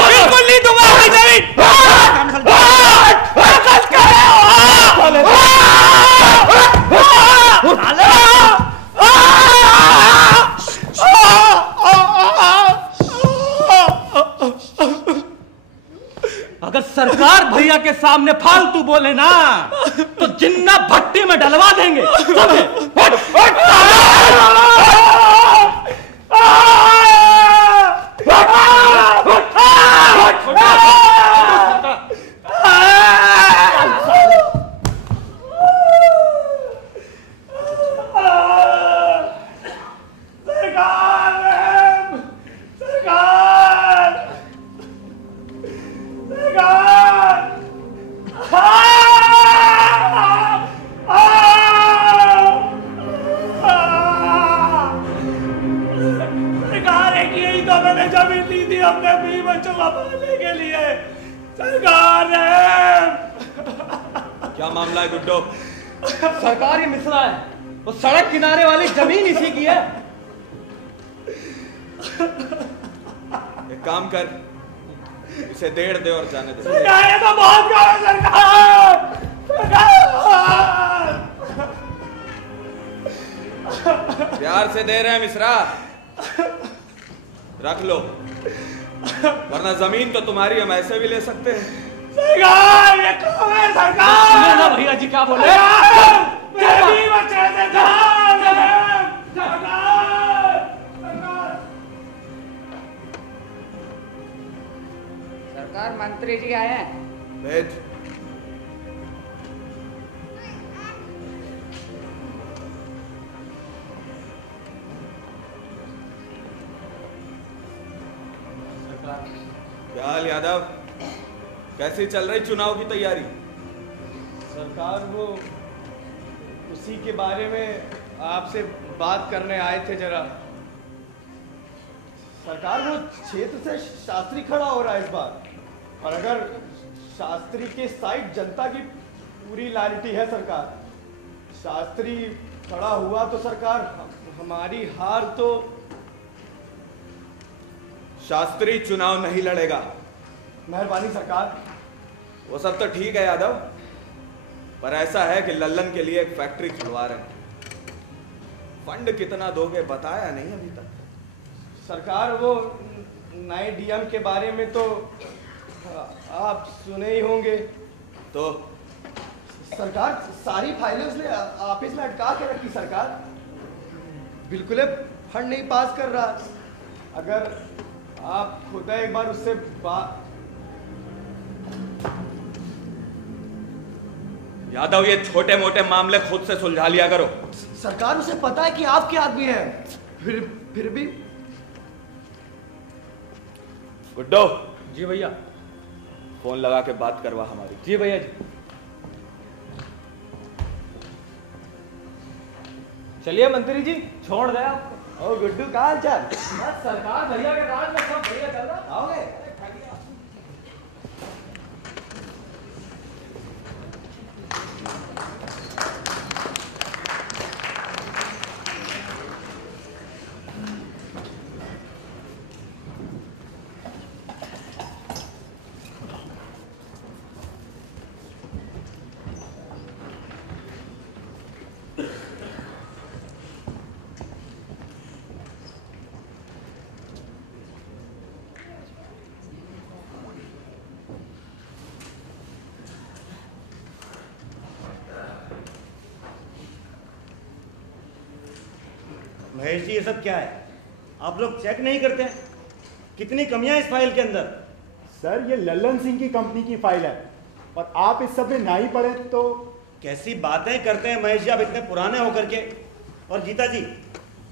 बिल्कुल नहीं दूंगा अपनी जमीन। अगर सरकार भैया के सामने फालतू बोले ना तो जिन्ना भट्टी में डलवा देंगे। क्या मामला है गुड्डो? सरकारी मिसरा है, वो सड़क किनारे वाली जमीन इसी की है। एक काम कर, इसे 1.5 दे और जाने दे। सरकार तो बहुत कम है सरकार। प्यार से दे रहे हैं मिश्रा, रख लो, वरना जमीन तो तुम्हारी हम ऐसे भी ले सकते हैं। सरकार ये कौन है सरकार? सुनिए ना भैया जी क्या बोले। सरकार मंत्री जी आए हैं। बैठ। क्या हाल यादव, कैसी चल रही चुनाव की तैयारी? सरकार वो उसी के बारे में आपसे बात करने आए थे जरा। सरकार वो क्षेत्र से शास्त्री खड़ा हो रहा है इस बार, और अगर शास्त्री के साइड जनता की पूरी लॉयल्टी है सरकार। शास्त्री खड़ा हुआ तो सरकार हमारी हार तो। शास्त्री चुनाव नहीं लड़ेगा। मेहरबानी सरकार। वो सब तो ठीक है यादव, पर ऐसा है कि लल्लन के लिए एक फैक्ट्री खुलवा रहे हैं। फंड कितना दोगे बताया नहीं अभी तक। सरकार वो नए डीएम के बारे में तो आप सुने ही होंगे। तो सरकार सारी फाइलें उसने ऑफिस में अटका के रखी सरकार, बिल्कुल फंड नहीं पास कर रहा। अगर आप खुद एक बार उससे बात। यादव ये छोटे मोटे मामले खुद से सुलझा लिया करो। सरकार उसे पता है कि आपके आदमी हैं, फिर भी। गुड्डो। जी भैया। फोन लगा के बात करवा हमारी। जी भैया जी। चलिए मंत्री जी, छोड़ दे आप। ओ गुड्डू कहाँ हाल चाल? बस सरकार भैया के राज में सब बढ़िया चल रहा। आओगे? महेश जी ये सब क्या है? आप लोग चेक नहीं करते हैं? कितनी कमियां इस फाइल के अंदर? सर ये लल्लन सिंह की कंपनी की फाइल है और आप इस सब में ना ही पढ़े तो। कैसी बातें करते हैं महेश जी आप इतने पुराने होकर के। और गीता जी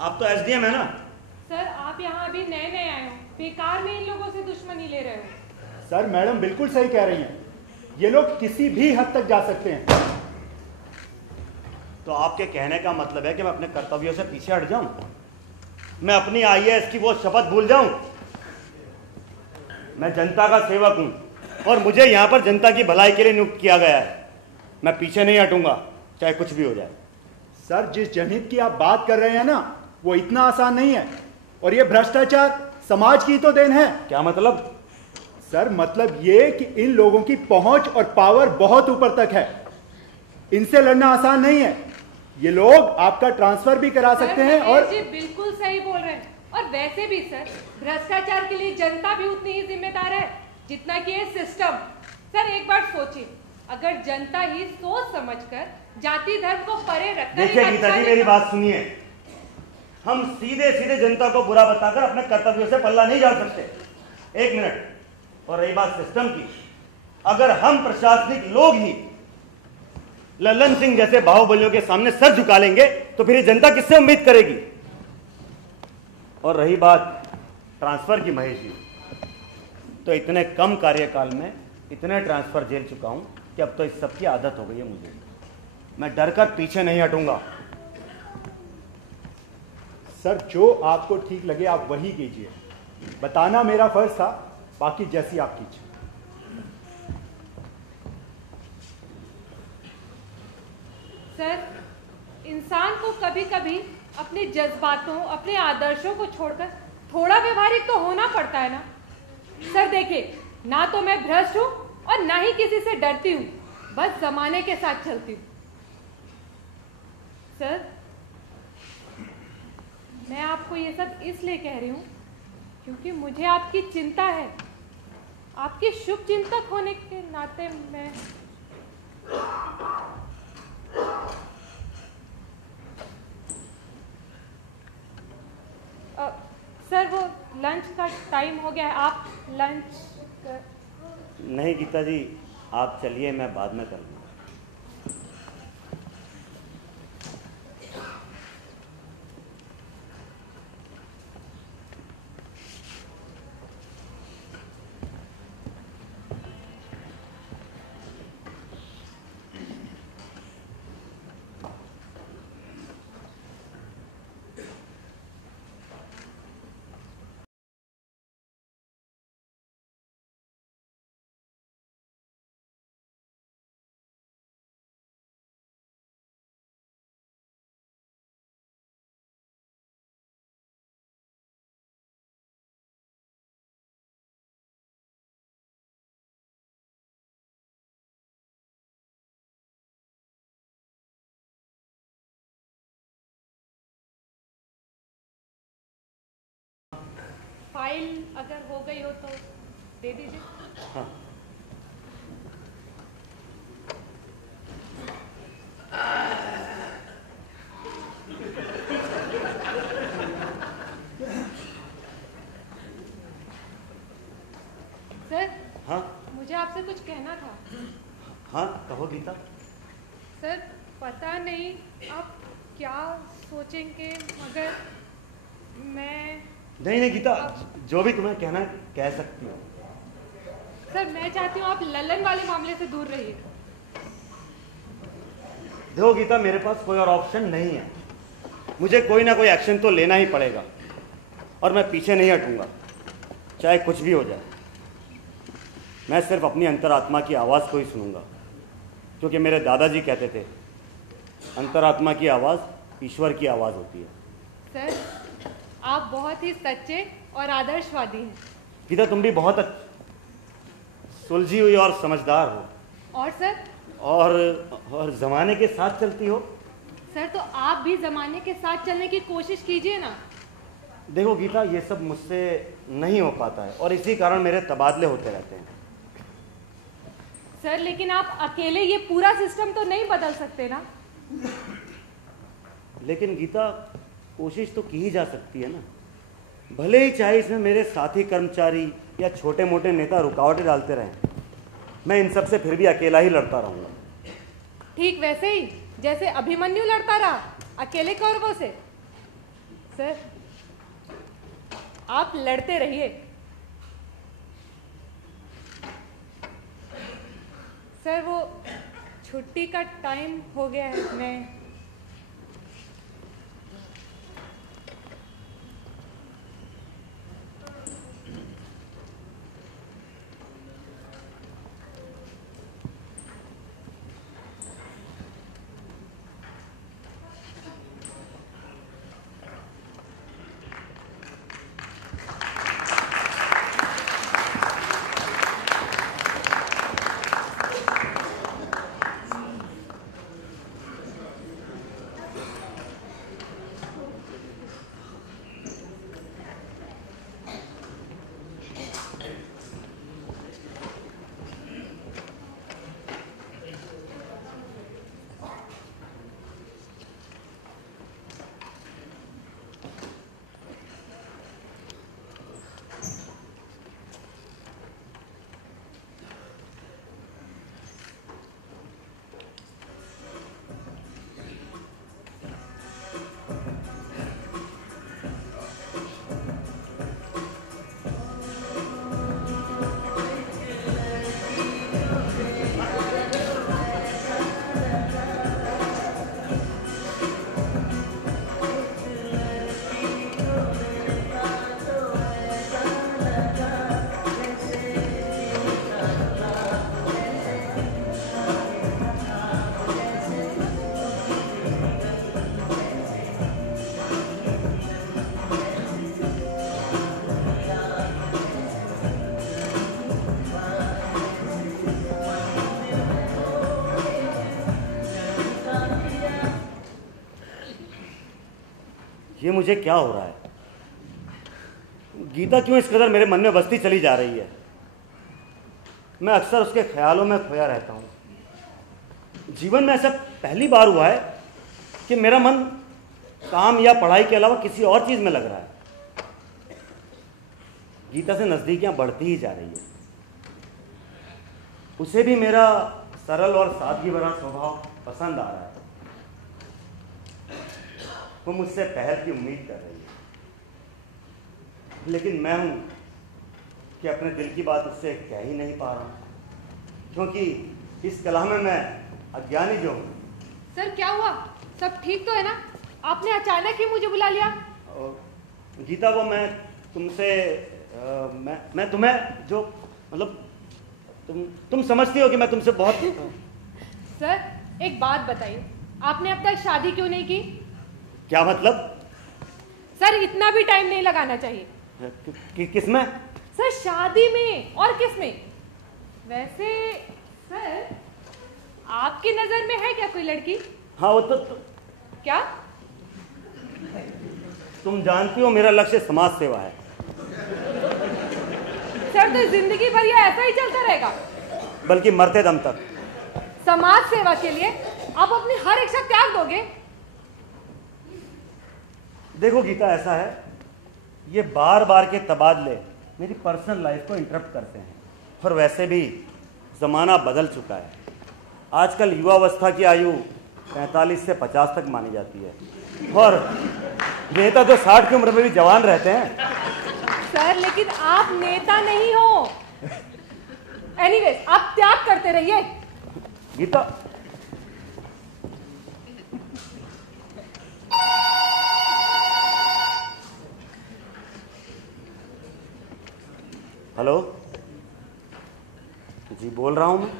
आप तो एसडीएम है ना? सर आप यहाँ अभी नए नए आए हो, बेकार में इन लोगों से दुश्मनी ले रहे हो। सर मैडम बिल्कुल सही कह रही हैं, ये लोग किसी भी हद तक जा सकते हैं। तो आपके कहने का मतलब है कि मैं अपने कर्तव्यों से पीछे हट जाऊं? मैं अपनी आईएएस की वो शपथ भूल जाऊं? मैं जनता का सेवक हूं और मुझे यहां पर जनता की भलाई के लिए नियुक्त किया गया है। मैं पीछे नहीं हटूंगा चाहे कुछ भी हो जाए। सर जिस जनहित की आप बात कर रहे हैं ना, वो इतना आसान नहीं है और ये भ्रष्टाचार समाज की तो देन है। क्या मतलब? सर मतलब ये कि इन लोगों की पहुंच और पावर बहुत ऊपर तक है, इनसे लड़ना आसान नहीं है। ये लोग आपका ट्रांसफर भी करा सकते हैं। और जी बिल्कुल सही बोल रहे हैं। और वैसे भी सर भ्रष्टाचार के लिए जनता भी उतनी ही जिम्मेदार है जितना कि ये सिस्टम। सर एक बार सोचिए, अगर जनता ही सोच समझकर जाति धर्म को परे रखकर। देखिए गीता जी मेरी बात सुनिए, हम सीधे सीधे जनता को बुरा बताकर अपने कर्तव्यों से पल्ला नहीं झाड़ सकते। एक मिनट। और रही बात सिस्टम की, अगर हम प्रशासनिक लोग ही लल्लन सिंह जैसे बाहुबलियों के सामने सर झुका लेंगे तो फिर ये जनता किससे उम्मीद करेगी? और रही बात ट्रांसफर की महेश जी, तो इतने कम कार्यकाल में इतने ट्रांसफर झेल चुका हूं कि अब तो इस सब की आदत हो गई है मुझे। मैं डर कर पीछे नहीं हटूंगा। सर जो आपको ठीक लगे आप वही कीजिए, बताना मेरा फर्ज था, बाकी जैसी आप कीजिए। सर इंसान को कभी कभी अपने जज्बातों अपने आदर्शों को छोड़कर थोड़ा व्यवहारिक तो होना पड़ता है ना। सर देखिए, ना तो मैं भ्रष्ट हूं और ना ही किसी से डरती हूं, बस जमाने के साथ चलती हूं। सर मैं आपको ये सब इसलिए कह रही हूँ क्योंकि मुझे आपकी चिंता है। आपके शुभ चिंतक होने के नाते मैं सर वो लंच का टाइम हो गया है, आप लंच कर... नहीं गीता जी, आप चलिए, मैं बाद में कर लूँगा। फाइल अगर हो गई हो तो दे दीजिए। हाँ। सर। हाँ। मुझे आपसे कुछ कहना था। हाँ कहो गीता। सर पता नहीं आप क्या सोचेंगे मगर मैं... नहीं गीता, जो भी तुम्हें कहना कह सकती हो। सर मैं चाहती हूँ आप ललन वाले मामले से दूर रहिए। देखो गीता, मेरे पास कोई और ऑप्शन नहीं है। मुझे कोई ना कोई एक्शन तो लेना ही पड़ेगा और मैं पीछे नहीं हटूंगा, चाहे कुछ भी हो जाए। मैं सिर्फ अपनी अंतरात्मा की आवाज़ को ही सुनूंगा, क्योंकि मेरे दादाजी कहते थे अंतरात्मा की आवाज़ ईश्वर की आवाज़ होती है। सर आप बहुत ही सच्चे और आदर्शवादी हैं। गीता तुम भी बहुत सुलझी हुई और समझदार हो। और सर? और जमाने के साथ चलती हो। सर तो आप भी जमाने के साथ चलने की कोशिश कीजिए ना। देखो गीता, ये सब मुझसे नहीं हो पाता है और इसी कारण मेरे तबादले होते रहते हैं। सर लेकिन आप अकेले ये पूरा सिस्टम तो नहीं बदल सकते ना। लेकिन गीता कोशिश तो की ही जा सकती है ना। भले ही चाहे इसमें मेरे साथी कर्मचारी या छोटे मोटे नेता रुकावटें डालते रहें, मैं इन सब से फिर भी अकेला ही लड़ता रहूंगा। ठीक वैसे ही जैसे अभिमन्यु लड़ता रहा अकेले कौरवों से। सर आप लड़ते रहिए। सर वो छुट्टी का टाइम हो गया है, मैं ये मुझे क्या हो रहा है? गीता क्यों इस कदर मेरे मन में बसती चली जा रही है? मैं अक्सर उसके ख्यालों में खोया रहता हूँ। जीवन में ऐसा पहली बार हुआ है कि मेरा मन काम या पढ़ाई के अलावा किसी और चीज में लग रहा है। गीता से नजदीकियां बढ़ती ही जा रही है। उसे भी मेरा सरल और सादगी भरा स्वभाव पसंद आ रहा है। वो मुझसे पहल की उम्मीद कर रही है, लेकिन मैं हूं कि अपने दिल की बात उससे कह ही नहीं पा रहा हूं, क्योंकि इस कला में मैं अज्ञानी जो हूं। सर क्या हुआ? सब ठीक तो है ना? आपने अचानक ही मुझे बुला लिया। गीता, वो मैं तुमसे मैं तुम्हें जो मतलब तुम समझती हो कि मैं तुमसे बहुत। सर एक बात बताइए, आपने अब तक शादी क्यों नहीं की? क्या मतलब? सर इतना भी टाइम नहीं लगाना चाहिए। किसमें? सर शादी में। और किस में? वैसे सर आपकी नजर में है क्या कोई लड़की? हाँ वो तो क्या? तुम जानती हो मेरा लक्ष्य समाज सेवा है। सर तो जिंदगी भर ये ऐसा ही चलता रहेगा? बल्कि मरते दम तक। समाज सेवा के लिए आप अपनी हर इच्छा त्याग दोगे? देखो गीता, ऐसा है, ये बार बार के तबादले मेरी पर्सनल लाइफ को इंटरप्ट करते हैं। और वैसे भी जमाना बदल चुका है। आजकल युवावस्था की आयु 45 से 50 तक मानी जाती है, और नेता तो 60 की उम्र में भी जवान रहते हैं। सर लेकिन आप नेता नहीं हो। एनीवेज आप त्याग करते रहिए। गीता, हेलो जी, बोल रहा हूं मैं।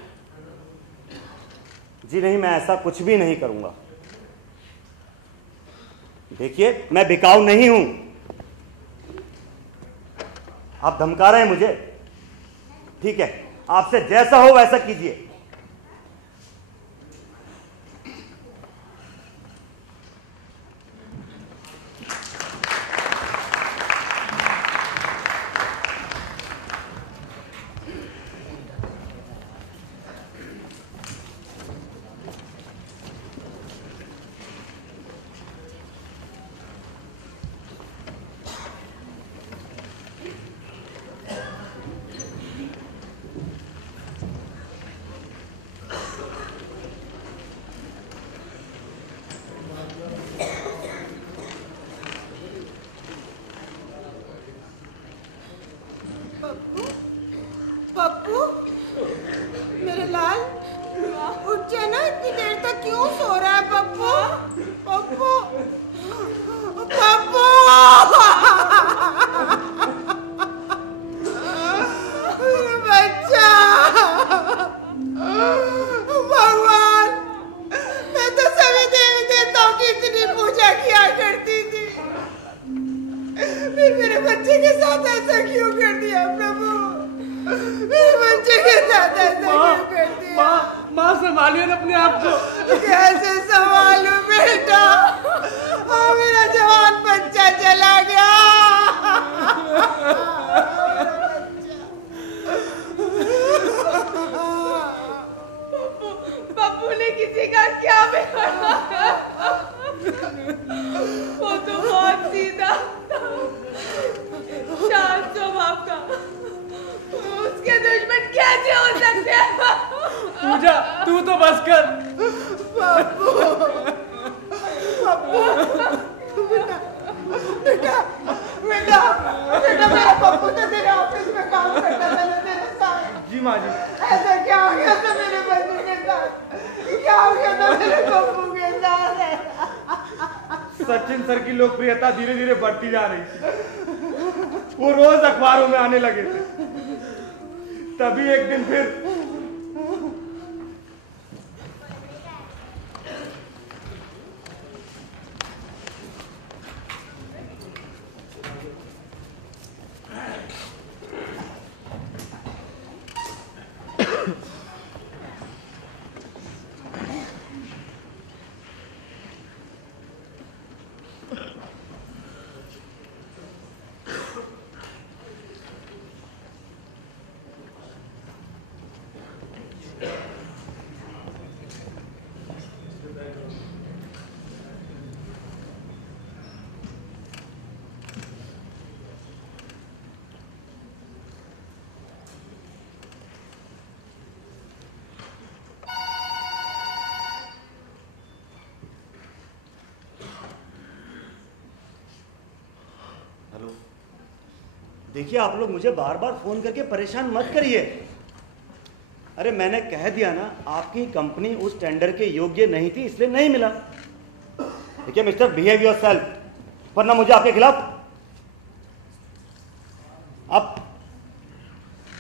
जी नहीं, मैं ऐसा कुछ भी नहीं करूंगा। देखिए, मैं बिकाऊ नहीं हूं। आप धमका रहे हैं मुझे। ठीक है, आपसे जैसा हो वैसा कीजिए। पप्पू, मेरे लाल, उठ जाना। इतनी देर तक क्यों सो रहा है पप्पू? पप्पू, पप्पू, मेरा बच्चा। भगवान, मैं तो सभी देवी देवताओं की इतनी पूजा किया करती थी, फिर मेरे बच्चे के साथ ऐसा क्यों कर दिया प्रभु? मेरे बच्चे के साथ ऐसा क्यों कर दिया? माँ संभालिए ना अपने आप को। कैसे संभालूं बेटा? मेरा जवान बच्चा चला गया। पप्पू ने किसी का क्या बिगाड़ा? वो तो बहुत सीधा शांत स्वभाव का। उसके दुश्मन कैसे हो सकते हैं? पूजा, तू तो बस कर। पप्पू, पप्पू, बेटा, बेटा, बेटा, बेटा, मेरा पप्पू तो तेरे ऑफिस में काम करता था ना तेरे साथ। जी माँ जी। ऐसा क्या हो गया था मेरे बच्चे के साथ? क्या हो गया था मेरे पप्पू के साथ? सचिन सर की लोकप्रियता धीरे धीरे बढ़ती जा रही थी। वो रोज अखबारों में आने लगे थे। तभी एक दिन फिर देखिए, आप लोग मुझे बार बार फोन करके परेशान मत करिए। अरे मैंने कह दिया ना, आपकी कंपनी उस टेंडर के योग्य नहीं थी, इसलिए नहीं मिला। देखिए मिस्टर, बिहेव योरसेल्फ, वरना मुझे आपके खिलाफ। अब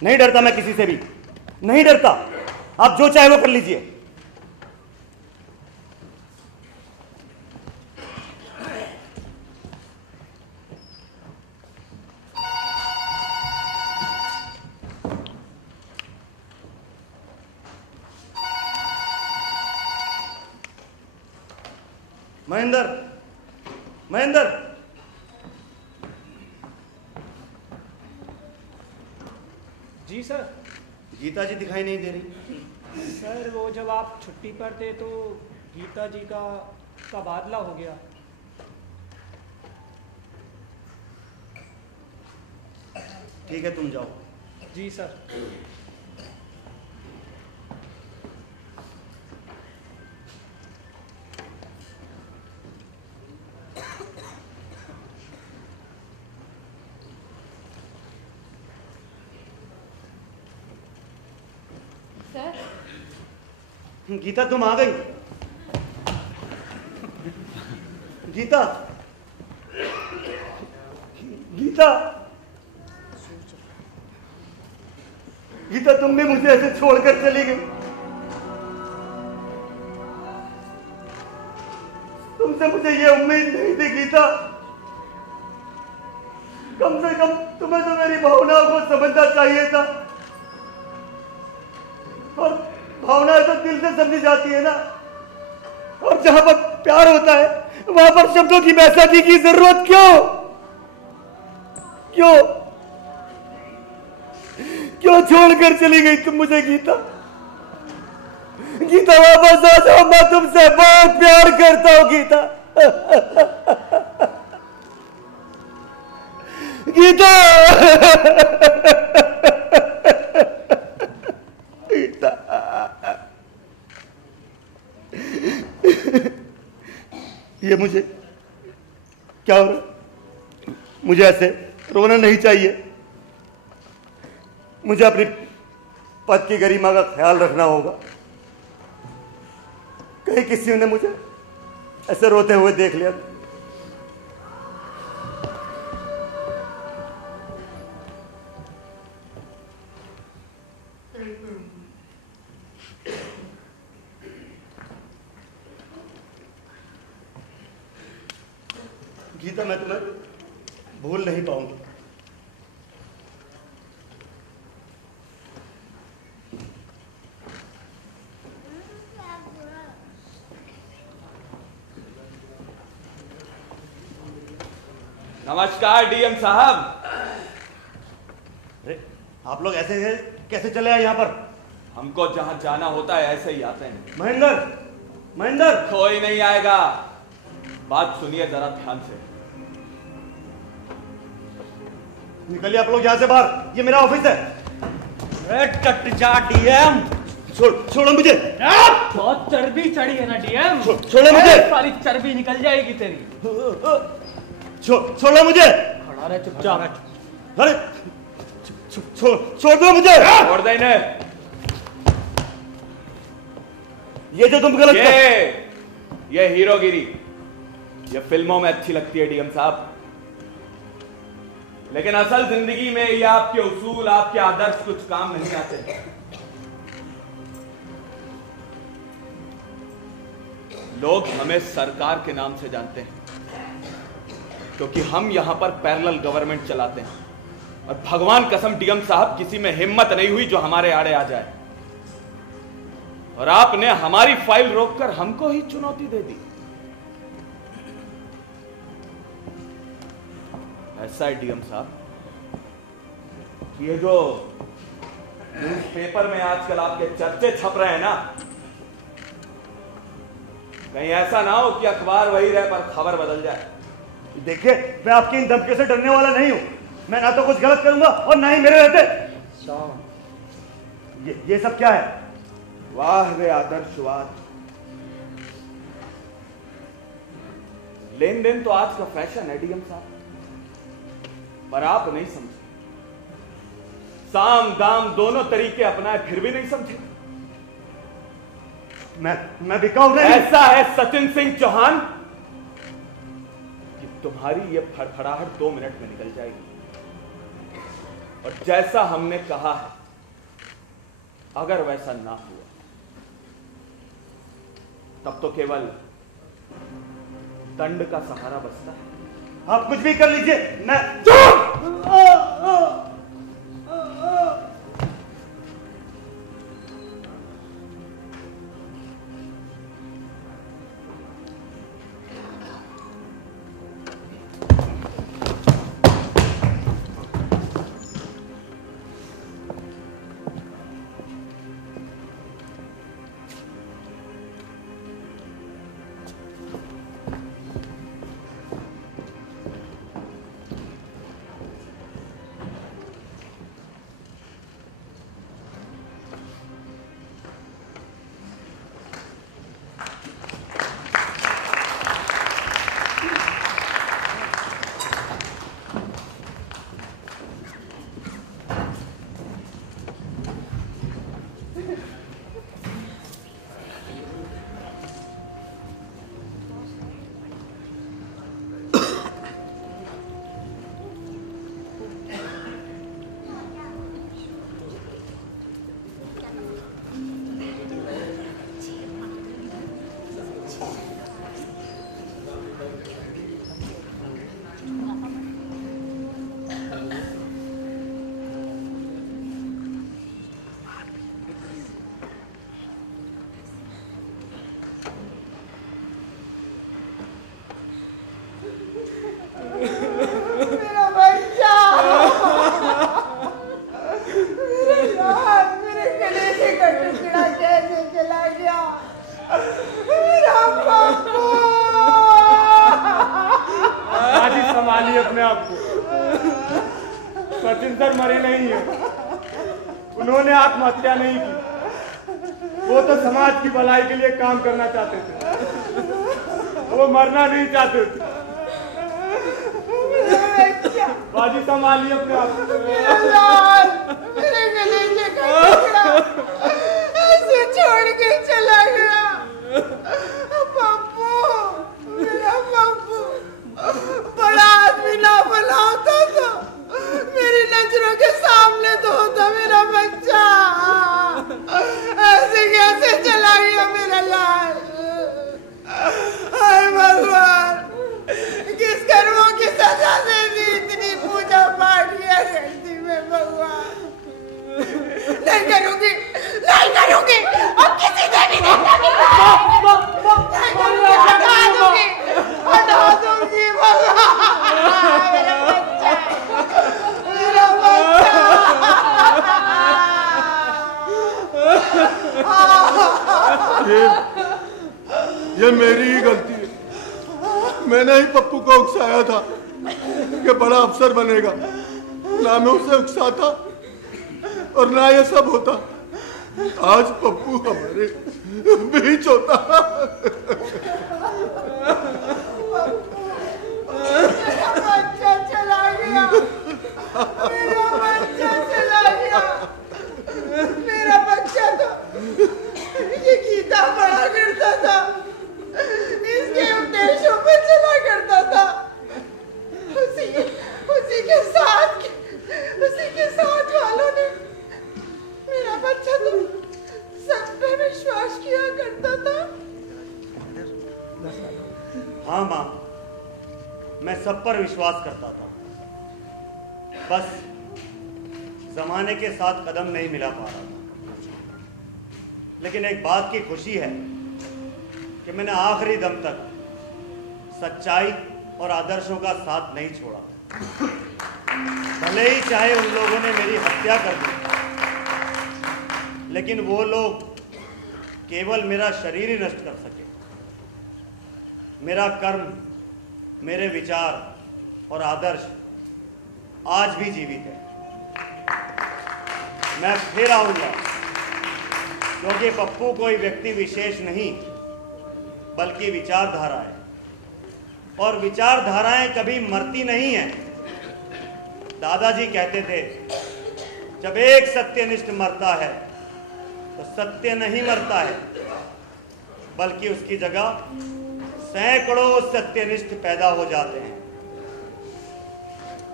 नहीं डरता मैं किसी से भी, नहीं डरता। आप जो चाहे वो कर लीजिए। महेंद्र, महेंद्र, जी सर। गीता जी दिखाई नहीं दे रही। सर वो जब आप छुट्टी पर थे तो गीता जी का तबादला हो गया। ठीक है, तुम जाओ। जी सर। गीता, तुम आ गई। गीता, गीता, गीता, तुम भी मुझे ऐसे छोड़कर चली गई। तुमसे मुझे ये उम्मीद नहीं थी गीता। कम से कम तुम्हें तो मेरी भावनाओं को समझना चाहिए था। और भावनाएं तो दिल से समझी जाती है ना। और जहां पर प्यार होता है वहां पर शब्दों की बैसाखी की जरूरत क्यों? क्यों क्यों छोड़कर चली गई तुम मुझे गीता? गीता, वापस आ जाओ, मैं तुमसे बहुत प्यार करता हूं गीता। गीता, गीता, ये मुझे क्या हो रहा? मुझे ऐसे रोना नहीं चाहिए। मुझे अपनी पद की गरिमा का ख्याल रखना होगा। कहीं किसी ने मुझे ऐसे रोते हुए देख लिया। गीता, मैं तुम्हें भूल नहीं पाऊंगी। नमस्कार डीएम साहब। अरे आप लोग ऐसे कैसे चले आए यहाँ पर? हमको जहां जाना होता है ऐसे ही आते हैं। महेंद्र, महेंद्र, कोई नहीं आएगा। बात सुनिए जरा ध्यान से। निकलिए आप लोग यहाँ से बाहर, ये मेरा ऑफिस है। कट जा डीएम। छोड़ो मुझे। बहुत चर्बी चढ़ी है ना डीएम। छोड़ो मुझे। सारी चर्बी निकल जाएगी तेरी। छोड़ो मुझे। खड़ा रहे चुपचाप। अरे छोड़ दो मुझे। छोड़ दे इन्हें। ये जो तुम गलत ये हीरोगिरी ये फिल्मों में अच्छी लगती है डीएम साहब, लेकिन असल जिंदगी में ये आपके उसूल, आपके आदर्श कुछ काम नहीं आते। लोग हमें सरकार के नाम से जानते हैं क्योंकि हम यहां पर पैरेलल गवर्नमेंट चलाते हैं। और भगवान कसम डीएम साहब, किसी में हिम्मत नहीं हुई जो हमारे आड़े आ जाए। और आपने हमारी फाइल रोककर हमको ही चुनौती दे दी। ऐसा है डीएम साहब, ये जो न्यूज़पेपर में आजकल आपके चर्चे छप रहे हैं ना, कहीं ऐसा ना हो कि अखबार वही रहे पर खबर बदल जाए। देखिए, मैं आपकी इन धमकियों से डरने वाला नहीं हूं। मैं ना तो कुछ गलत करूंगा और ना ही मेरे रहते। ये सब क्या है? वाह रे आदर्शवाद। लेन देन तो आज का फैशन है डीएम साहब, पर आप नहीं समझे। साम दाम दोनों तरीके अपनाए फिर भी नहीं समझे। मैं बिकाऊ नहीं। ऐसा है सचिन सिंह चौहान कि तुम्हारी ये फड़फड़ाहट 2 मिनट में निकल जाएगी। और जैसा हमने कहा है, अगर वैसा ना हुआ तब तो केवल दंड का सहारा बचता है। आप कुछ भी कर लीजिए, मैं अपने आप को। सचिन सर मरे नहीं है, उन्होंने आत्महत्या नहीं की, वो तो समाज की भलाई के लिए काम करना चाहते थे, वो मरना नहीं चाहते थे। बाजी संभालिए अपने आप को। मेरे गले से टुकड़ा ऐसे छोड़ के चला गया। पप्पू, मेरा पप्पू बड़ा आदमी ना बना होता तो मेरी नजरों के सामने तो होता मेरा बच्चा। ऐसे कैसे चला गया मेरा लाल। हाय भगवान, किस कर्मों की सजा दे दी, इतनी पूजा पाठ किया करती मैं भगवान। नहीं करूंगी, नहीं करूंगी, अब किसी से भी नहीं करूंगी, हटा दूंगी, हटा दूंगी भगवान। मेरा बच्चा, मेरा बच्चा। ये मेरी ही गलती है। मैंने ही पप्पू को उकसाया था कि बड़ा अफसर बनेगा, ना मैं उसे उकसाता और ना ये सब होता। आज पप्पू हमारे बीच होता। मेरा बच्चा चला गया, मेरा बच्चा चला गया। मेरा बच्चा तो ये गीता पढ़ा करता था, इसके उपदेशों पे चला करता था, उसी के साथ वालों ने मेरा बच्चा तो सब पे विश्वास किया करता था। हाँ माँ, मैं सब पर विश्वास करता था, बस जमाने के साथ कदम नहीं मिला पा रहा था। लेकिन एक बात की खुशी है कि मैंने आखिरी दम तक सच्चाई और आदर्शों का साथ नहीं छोड़ा। भले ही चाहे उन लोगों ने मेरी हत्या कर दी, लेकिन वो लोग केवल मेरा शरीर ही नष्ट कर सके। मेरा कर्म, मेरे विचार और आदर्श आज भी जीवित है। मैं फिर आऊंगा, क्योंकि पप्पू कोई व्यक्ति विशेष नहीं बल्कि विचारधारा है, और विचारधाराएं कभी मरती नहीं हैं। दादाजी कहते थे जब एक सत्यनिष्ठ मरता है तो सत्य नहीं मरता है, बल्कि उसकी जगह सैकड़ों सत्यनिष्ठ पैदा हो जाते हैं।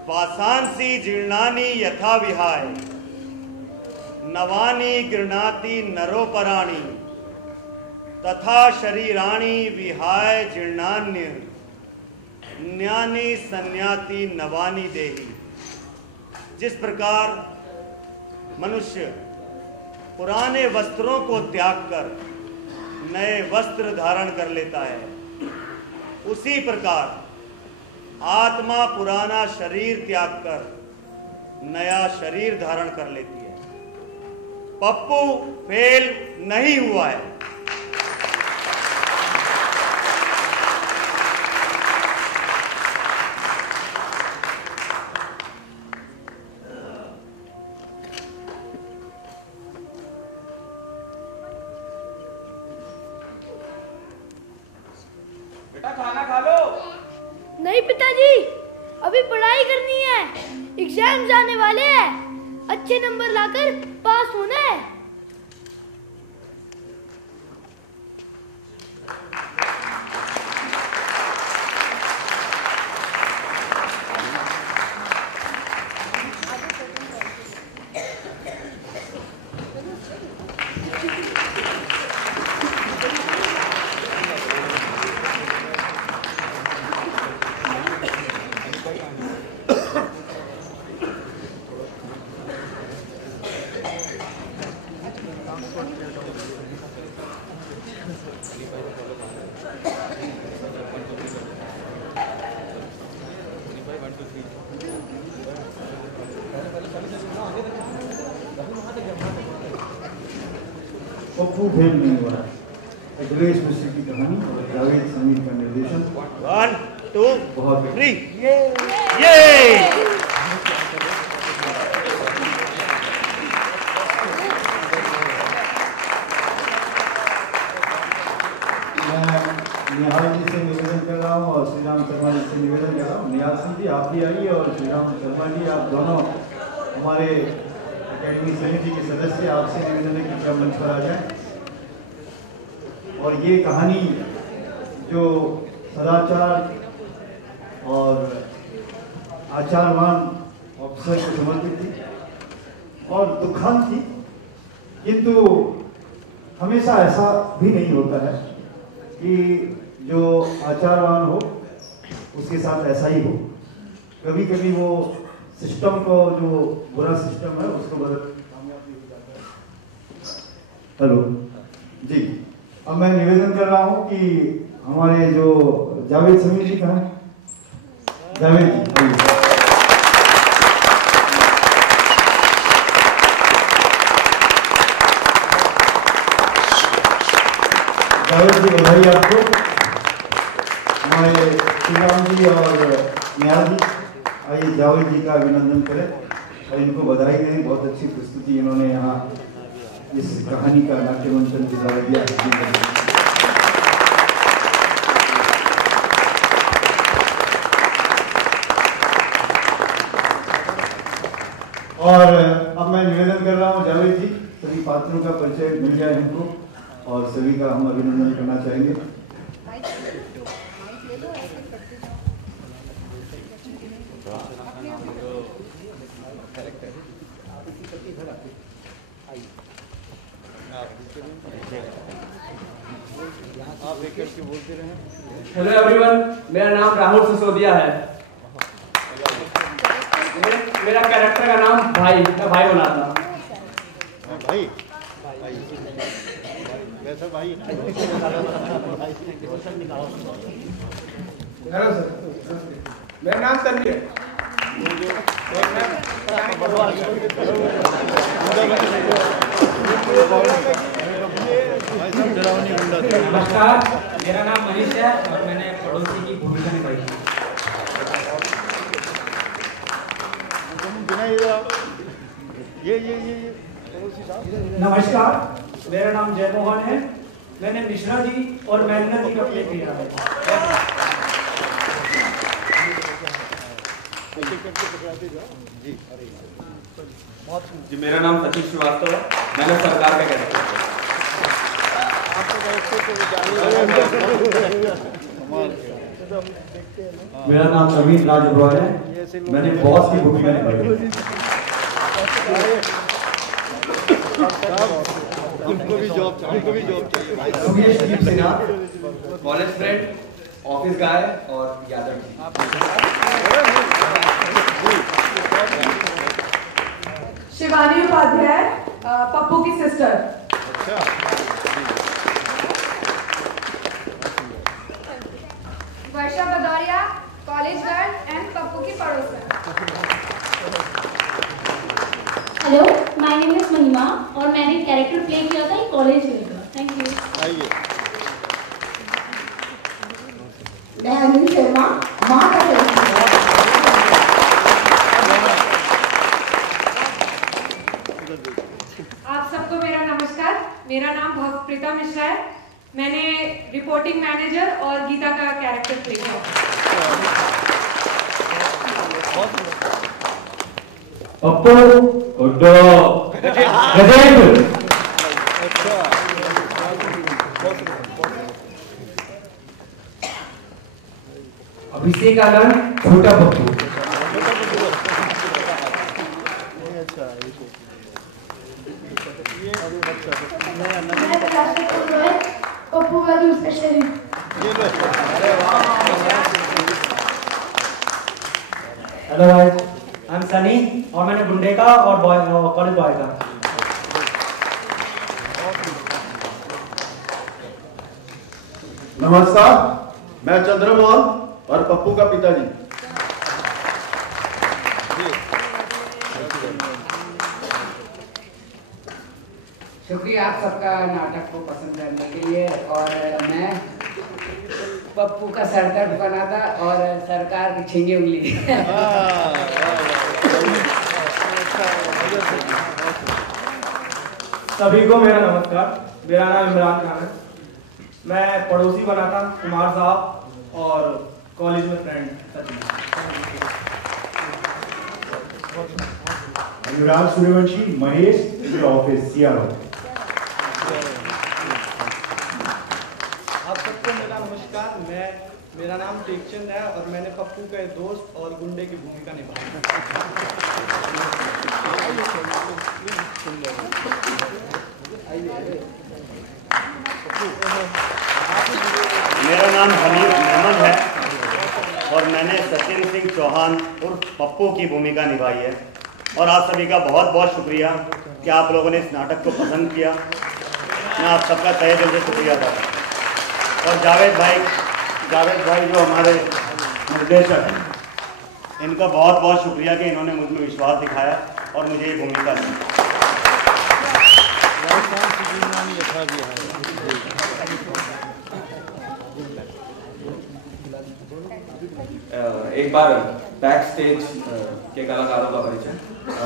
वासांसी जीर्णानि यथा विहाय नवानि गृह्णाति नरोपराणि तथा शरीराणि विहाय जीर्णान्य न्यानि संन्याति नवानि देहि। जिस प्रकार मनुष्य पुराने वस्त्रों को त्याग कर नए वस्त्र धारण कर लेता है, उसी प्रकार आत्मा पुराना शरीर त्याग कर नया शरीर धारण कर लेती है। पप्पू फेल नहीं हुआ है। खाना खा लो। नहीं पिताजी, अभी पढ़ाई करनी है, एग्जाम जाने वाले हैं, अच्छे नंबर लाकर पास होना है। पप्पू फेल नहीं हुआ है। दिलेश मिश्र की कहानी और जावेद समीर का निर्देशन। 1 2 बहुत 3 ये निहाल जी से निवेदन कर रहा हूँ और श्री राम शर्मा जी से निवेदन कर रहा हूँ। निहाल सिंह जी आप भी आइए और श्री राम शर्मा जी आप दोनों हमारे अकेडमी समिति के सदस्य, आपसे निवेदन है कि क्या मंच पर आ जाए। और ये कहानी जो सदाचार और आचारवान ऑफिसर को समर्पित थी और दुखांत थी, किंतु हमेशा ऐसा भी नहीं होता है कि जो आचारवान हो उसके साथ ऐसा ही हो। कभी कभी वो सिस्टम को, जो बुरा सिस्टम है उसको बदल कामयाब भी हो जाता है। हेलो जी, अब मैं निवेदन कर रहा हूँ कि हमारे जो जावेद समीर जी कहाँ हैं? जावेद जी जावेद जी बधाई आपको। हमारे श्री राम जी और निहाल जी आइए जावेद जी का अभिनंदन करें और इनको बधाई दें। बहुत अच्छी प्रस्तुति इन्होंने यहाँ इस कहानी का नाट्य मंचन दिला दिया। और अब मैं निवेदन कर रहा हूँ जावेद जी, सभी पात्रों का परिचय मिल जाए हमको और सभी का हम अभिनंदन करना चाहेंगे। आप एक करके बोलते रहे। हेलो एवरीवन, मेरा नाम राहुल सिसोदिया है। मेरा कैरेक्टर का नाम भाई बना था। भाई वैसा भाई हेलो सर, मेरा नाम तन्वीर है। नमस्कार, मेरा नाम मनीष है और मैंने पड़ोसी की भूमिका निभाई है। नमस्कार, मेरा नाम जयमोहन है। मैंने मिश्रा जी और महेंद्र जी का प्ले किया है। जी जी, मेरा नाम सतीश श्रीवास्तव है, मैंने सरकार का कैरेक्टर किया। मेरा नाम नवीन राज अग्रवाल है, मैंने बॉस की भूमिका निभाई। उनको भी जॉब चाहिए। सुमेश दीप सिन्हा, कॉलेज फ्रेंड, ऑफिस गाय और यादव जी। शिवानी उपाध्याय, पप्पू की sister. Varsha Bhadauria, college girl and Pappu की पड़ोसन। हेलो, माय नेम इज महिमा और मैंने कैरेक्टर प्ले किया था कॉलेज में। Thank you. आइए। मैं अनिल शर्मा, माँ का आप सबको मेरा नमस्कार। मेरा नाम भवप्रीता मिश्रा है। मैंने रिपोर्टिंग मैनेजर और गीता का कैरेक्टर प्ले किया। पप्पू गुड्डो गजेंद्र। अभिषेक आनंद छोटा पप्पू। पप्पू का दूसरा शरीफ। Hello guys, I am Sunny और मैंने गुंडे का और कॉलेज बॉय का। नमस्कार, मैं चंद्रमोहन और पप्पू का पिताजी। शुक्रिया आप सबका नाटक को पसंद करने के लिए। और मैं पप्पू का सरदर्द बना था और सरकार की छीनी उंगली। सभी को मेरा नमस्कार। मेरा नाम इमरान खान है। मैं पड़ोसी बना था कुमार साहब और कॉलेज में फ्रेंड सचिन। अनुराग सूर्यवंशी, महेश, इनके ऑफिस सीआरओ। आप सबको मेरा नमस्कार। मेरा नाम टेकचंद है और मैंने पप्पू के दोस्त और गुंडे की भूमिका निभाई। मेरा नाम हमीद अहमद है और मैंने सचिन सिंह चौहान उर्फ पप्पू की भूमिका निभाई है। और आप सभी का बहुत बहुत शुक्रिया कि आप लोगों ने इस नाटक को पसंद किया। मैं आप सबका तहे दिल से शुक्रिया अदा करता हूँ। और जावेद भाई जो हमारे निर्देशक हैं, इनका बहुत बहुत शुक्रिया कि इन्होंने मुझ में विश्वास दिखाया और मुझे ये भूमिका दी। एक बार बैक स्टेज के कलाकारों का परिचय।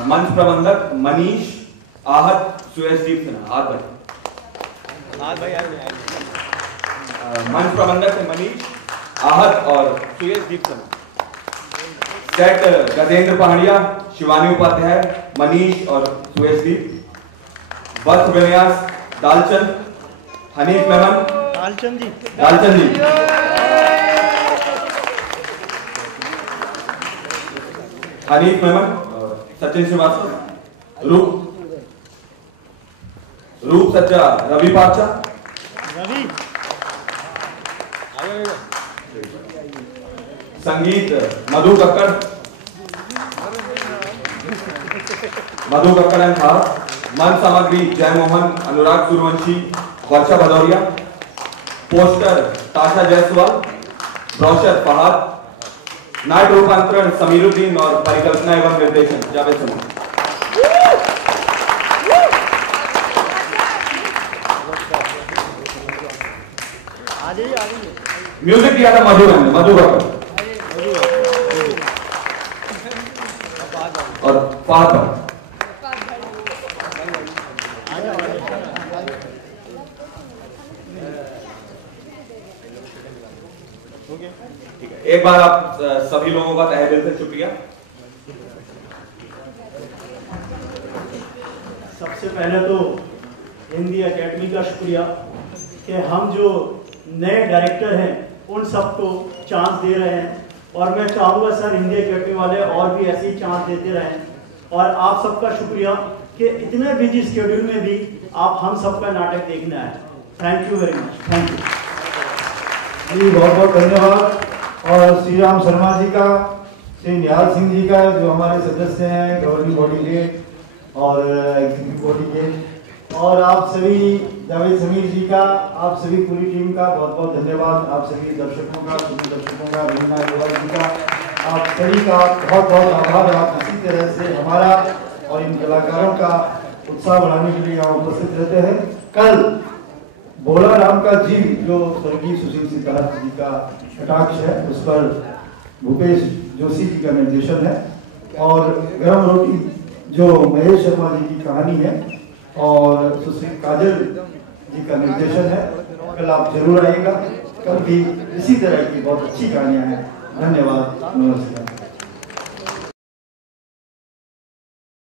मंच प्रबंधक मनीष, आहत, सुयशदीप सिन्हा। मंच प्रबंधक थे मनीष, आहत और सुयशदीप सिन्हा। सेट गजेंद्र पहाड़िया, शिवानी उपाध्याय, मनीष और सुयशदीप। वस्त्र विन्यास दालचंद, हनीफ मेमन, दालचंद जी। हनीफ मेमन, सचिन श्रीवास्तव। रूप सज्जा रवि पाचा। संगीत मधु कक्कड़ एंड था। मन सामग्री जय मोहन, अनुराग सूर्यवंशी, वर्षा भदौरिया। पोस्टर ताशा जायसवाल, ब्रोशर फहाद। नाट्य रूपांतरण समीरुद्दीन और परिकल्पना एवं निर्देशन जावेद सलीम। म्यूजिक दिया था मधु और फहद। एक बार आप सभी लोगों का तहे दिल से शुक्रिया। सबसे पहले तो हिंदी एकेडमी का शुक्रिया कि हम जो नए डायरेक्टर हैं उन सबको चांस दे रहे हैं, और मैं चाहूँगा सर हिंदी एकेडमी वाले और भी ऐसे ही चांस देते रहें। और आप सबका शुक्रिया कि इतने बिजी शेड्यूल में भी आप हम सबका नाटक देखने आए। Thank you very much. Thank you जी, बहुत बहुत धन्यवाद। और श्री राम शर्मा जी का, श्री निहाल सिंह जी का जो हमारे सदस्य हैं गवर्निंग बॉडी के और एग्जीक्यूटिव बॉडी के, और आप सभी जावेद समीर जी का, आप सभी पूरी टीम का बहुत बहुत धन्यवाद। आप सभी दर्शकों का, सभी दर्शकों का, रीना अग्रवाल जी का, आप सभी का बहुत बहुत आभार। आप इसी तरह से हमारा और इन कलाकारों का उत्साह बढ़ाने के लिए यहाँ उपस्थित रहते हैं। कल भोला राम का जीव जो स्वर्गीय सुशील सिद्धार्थ जी का कटाक्ष है, उस पर भूपेश जोशी जी का निर्देशन है, और गरम रोटी जो महेश शर्मा जी की कहानी है और सुश्री काजल जी का निर्देशन है। कल आप जरूर आइएगा, कल भी इसी तरह की बहुत अच्छी कहानियां हैं। धन्यवाद, नमस्कार।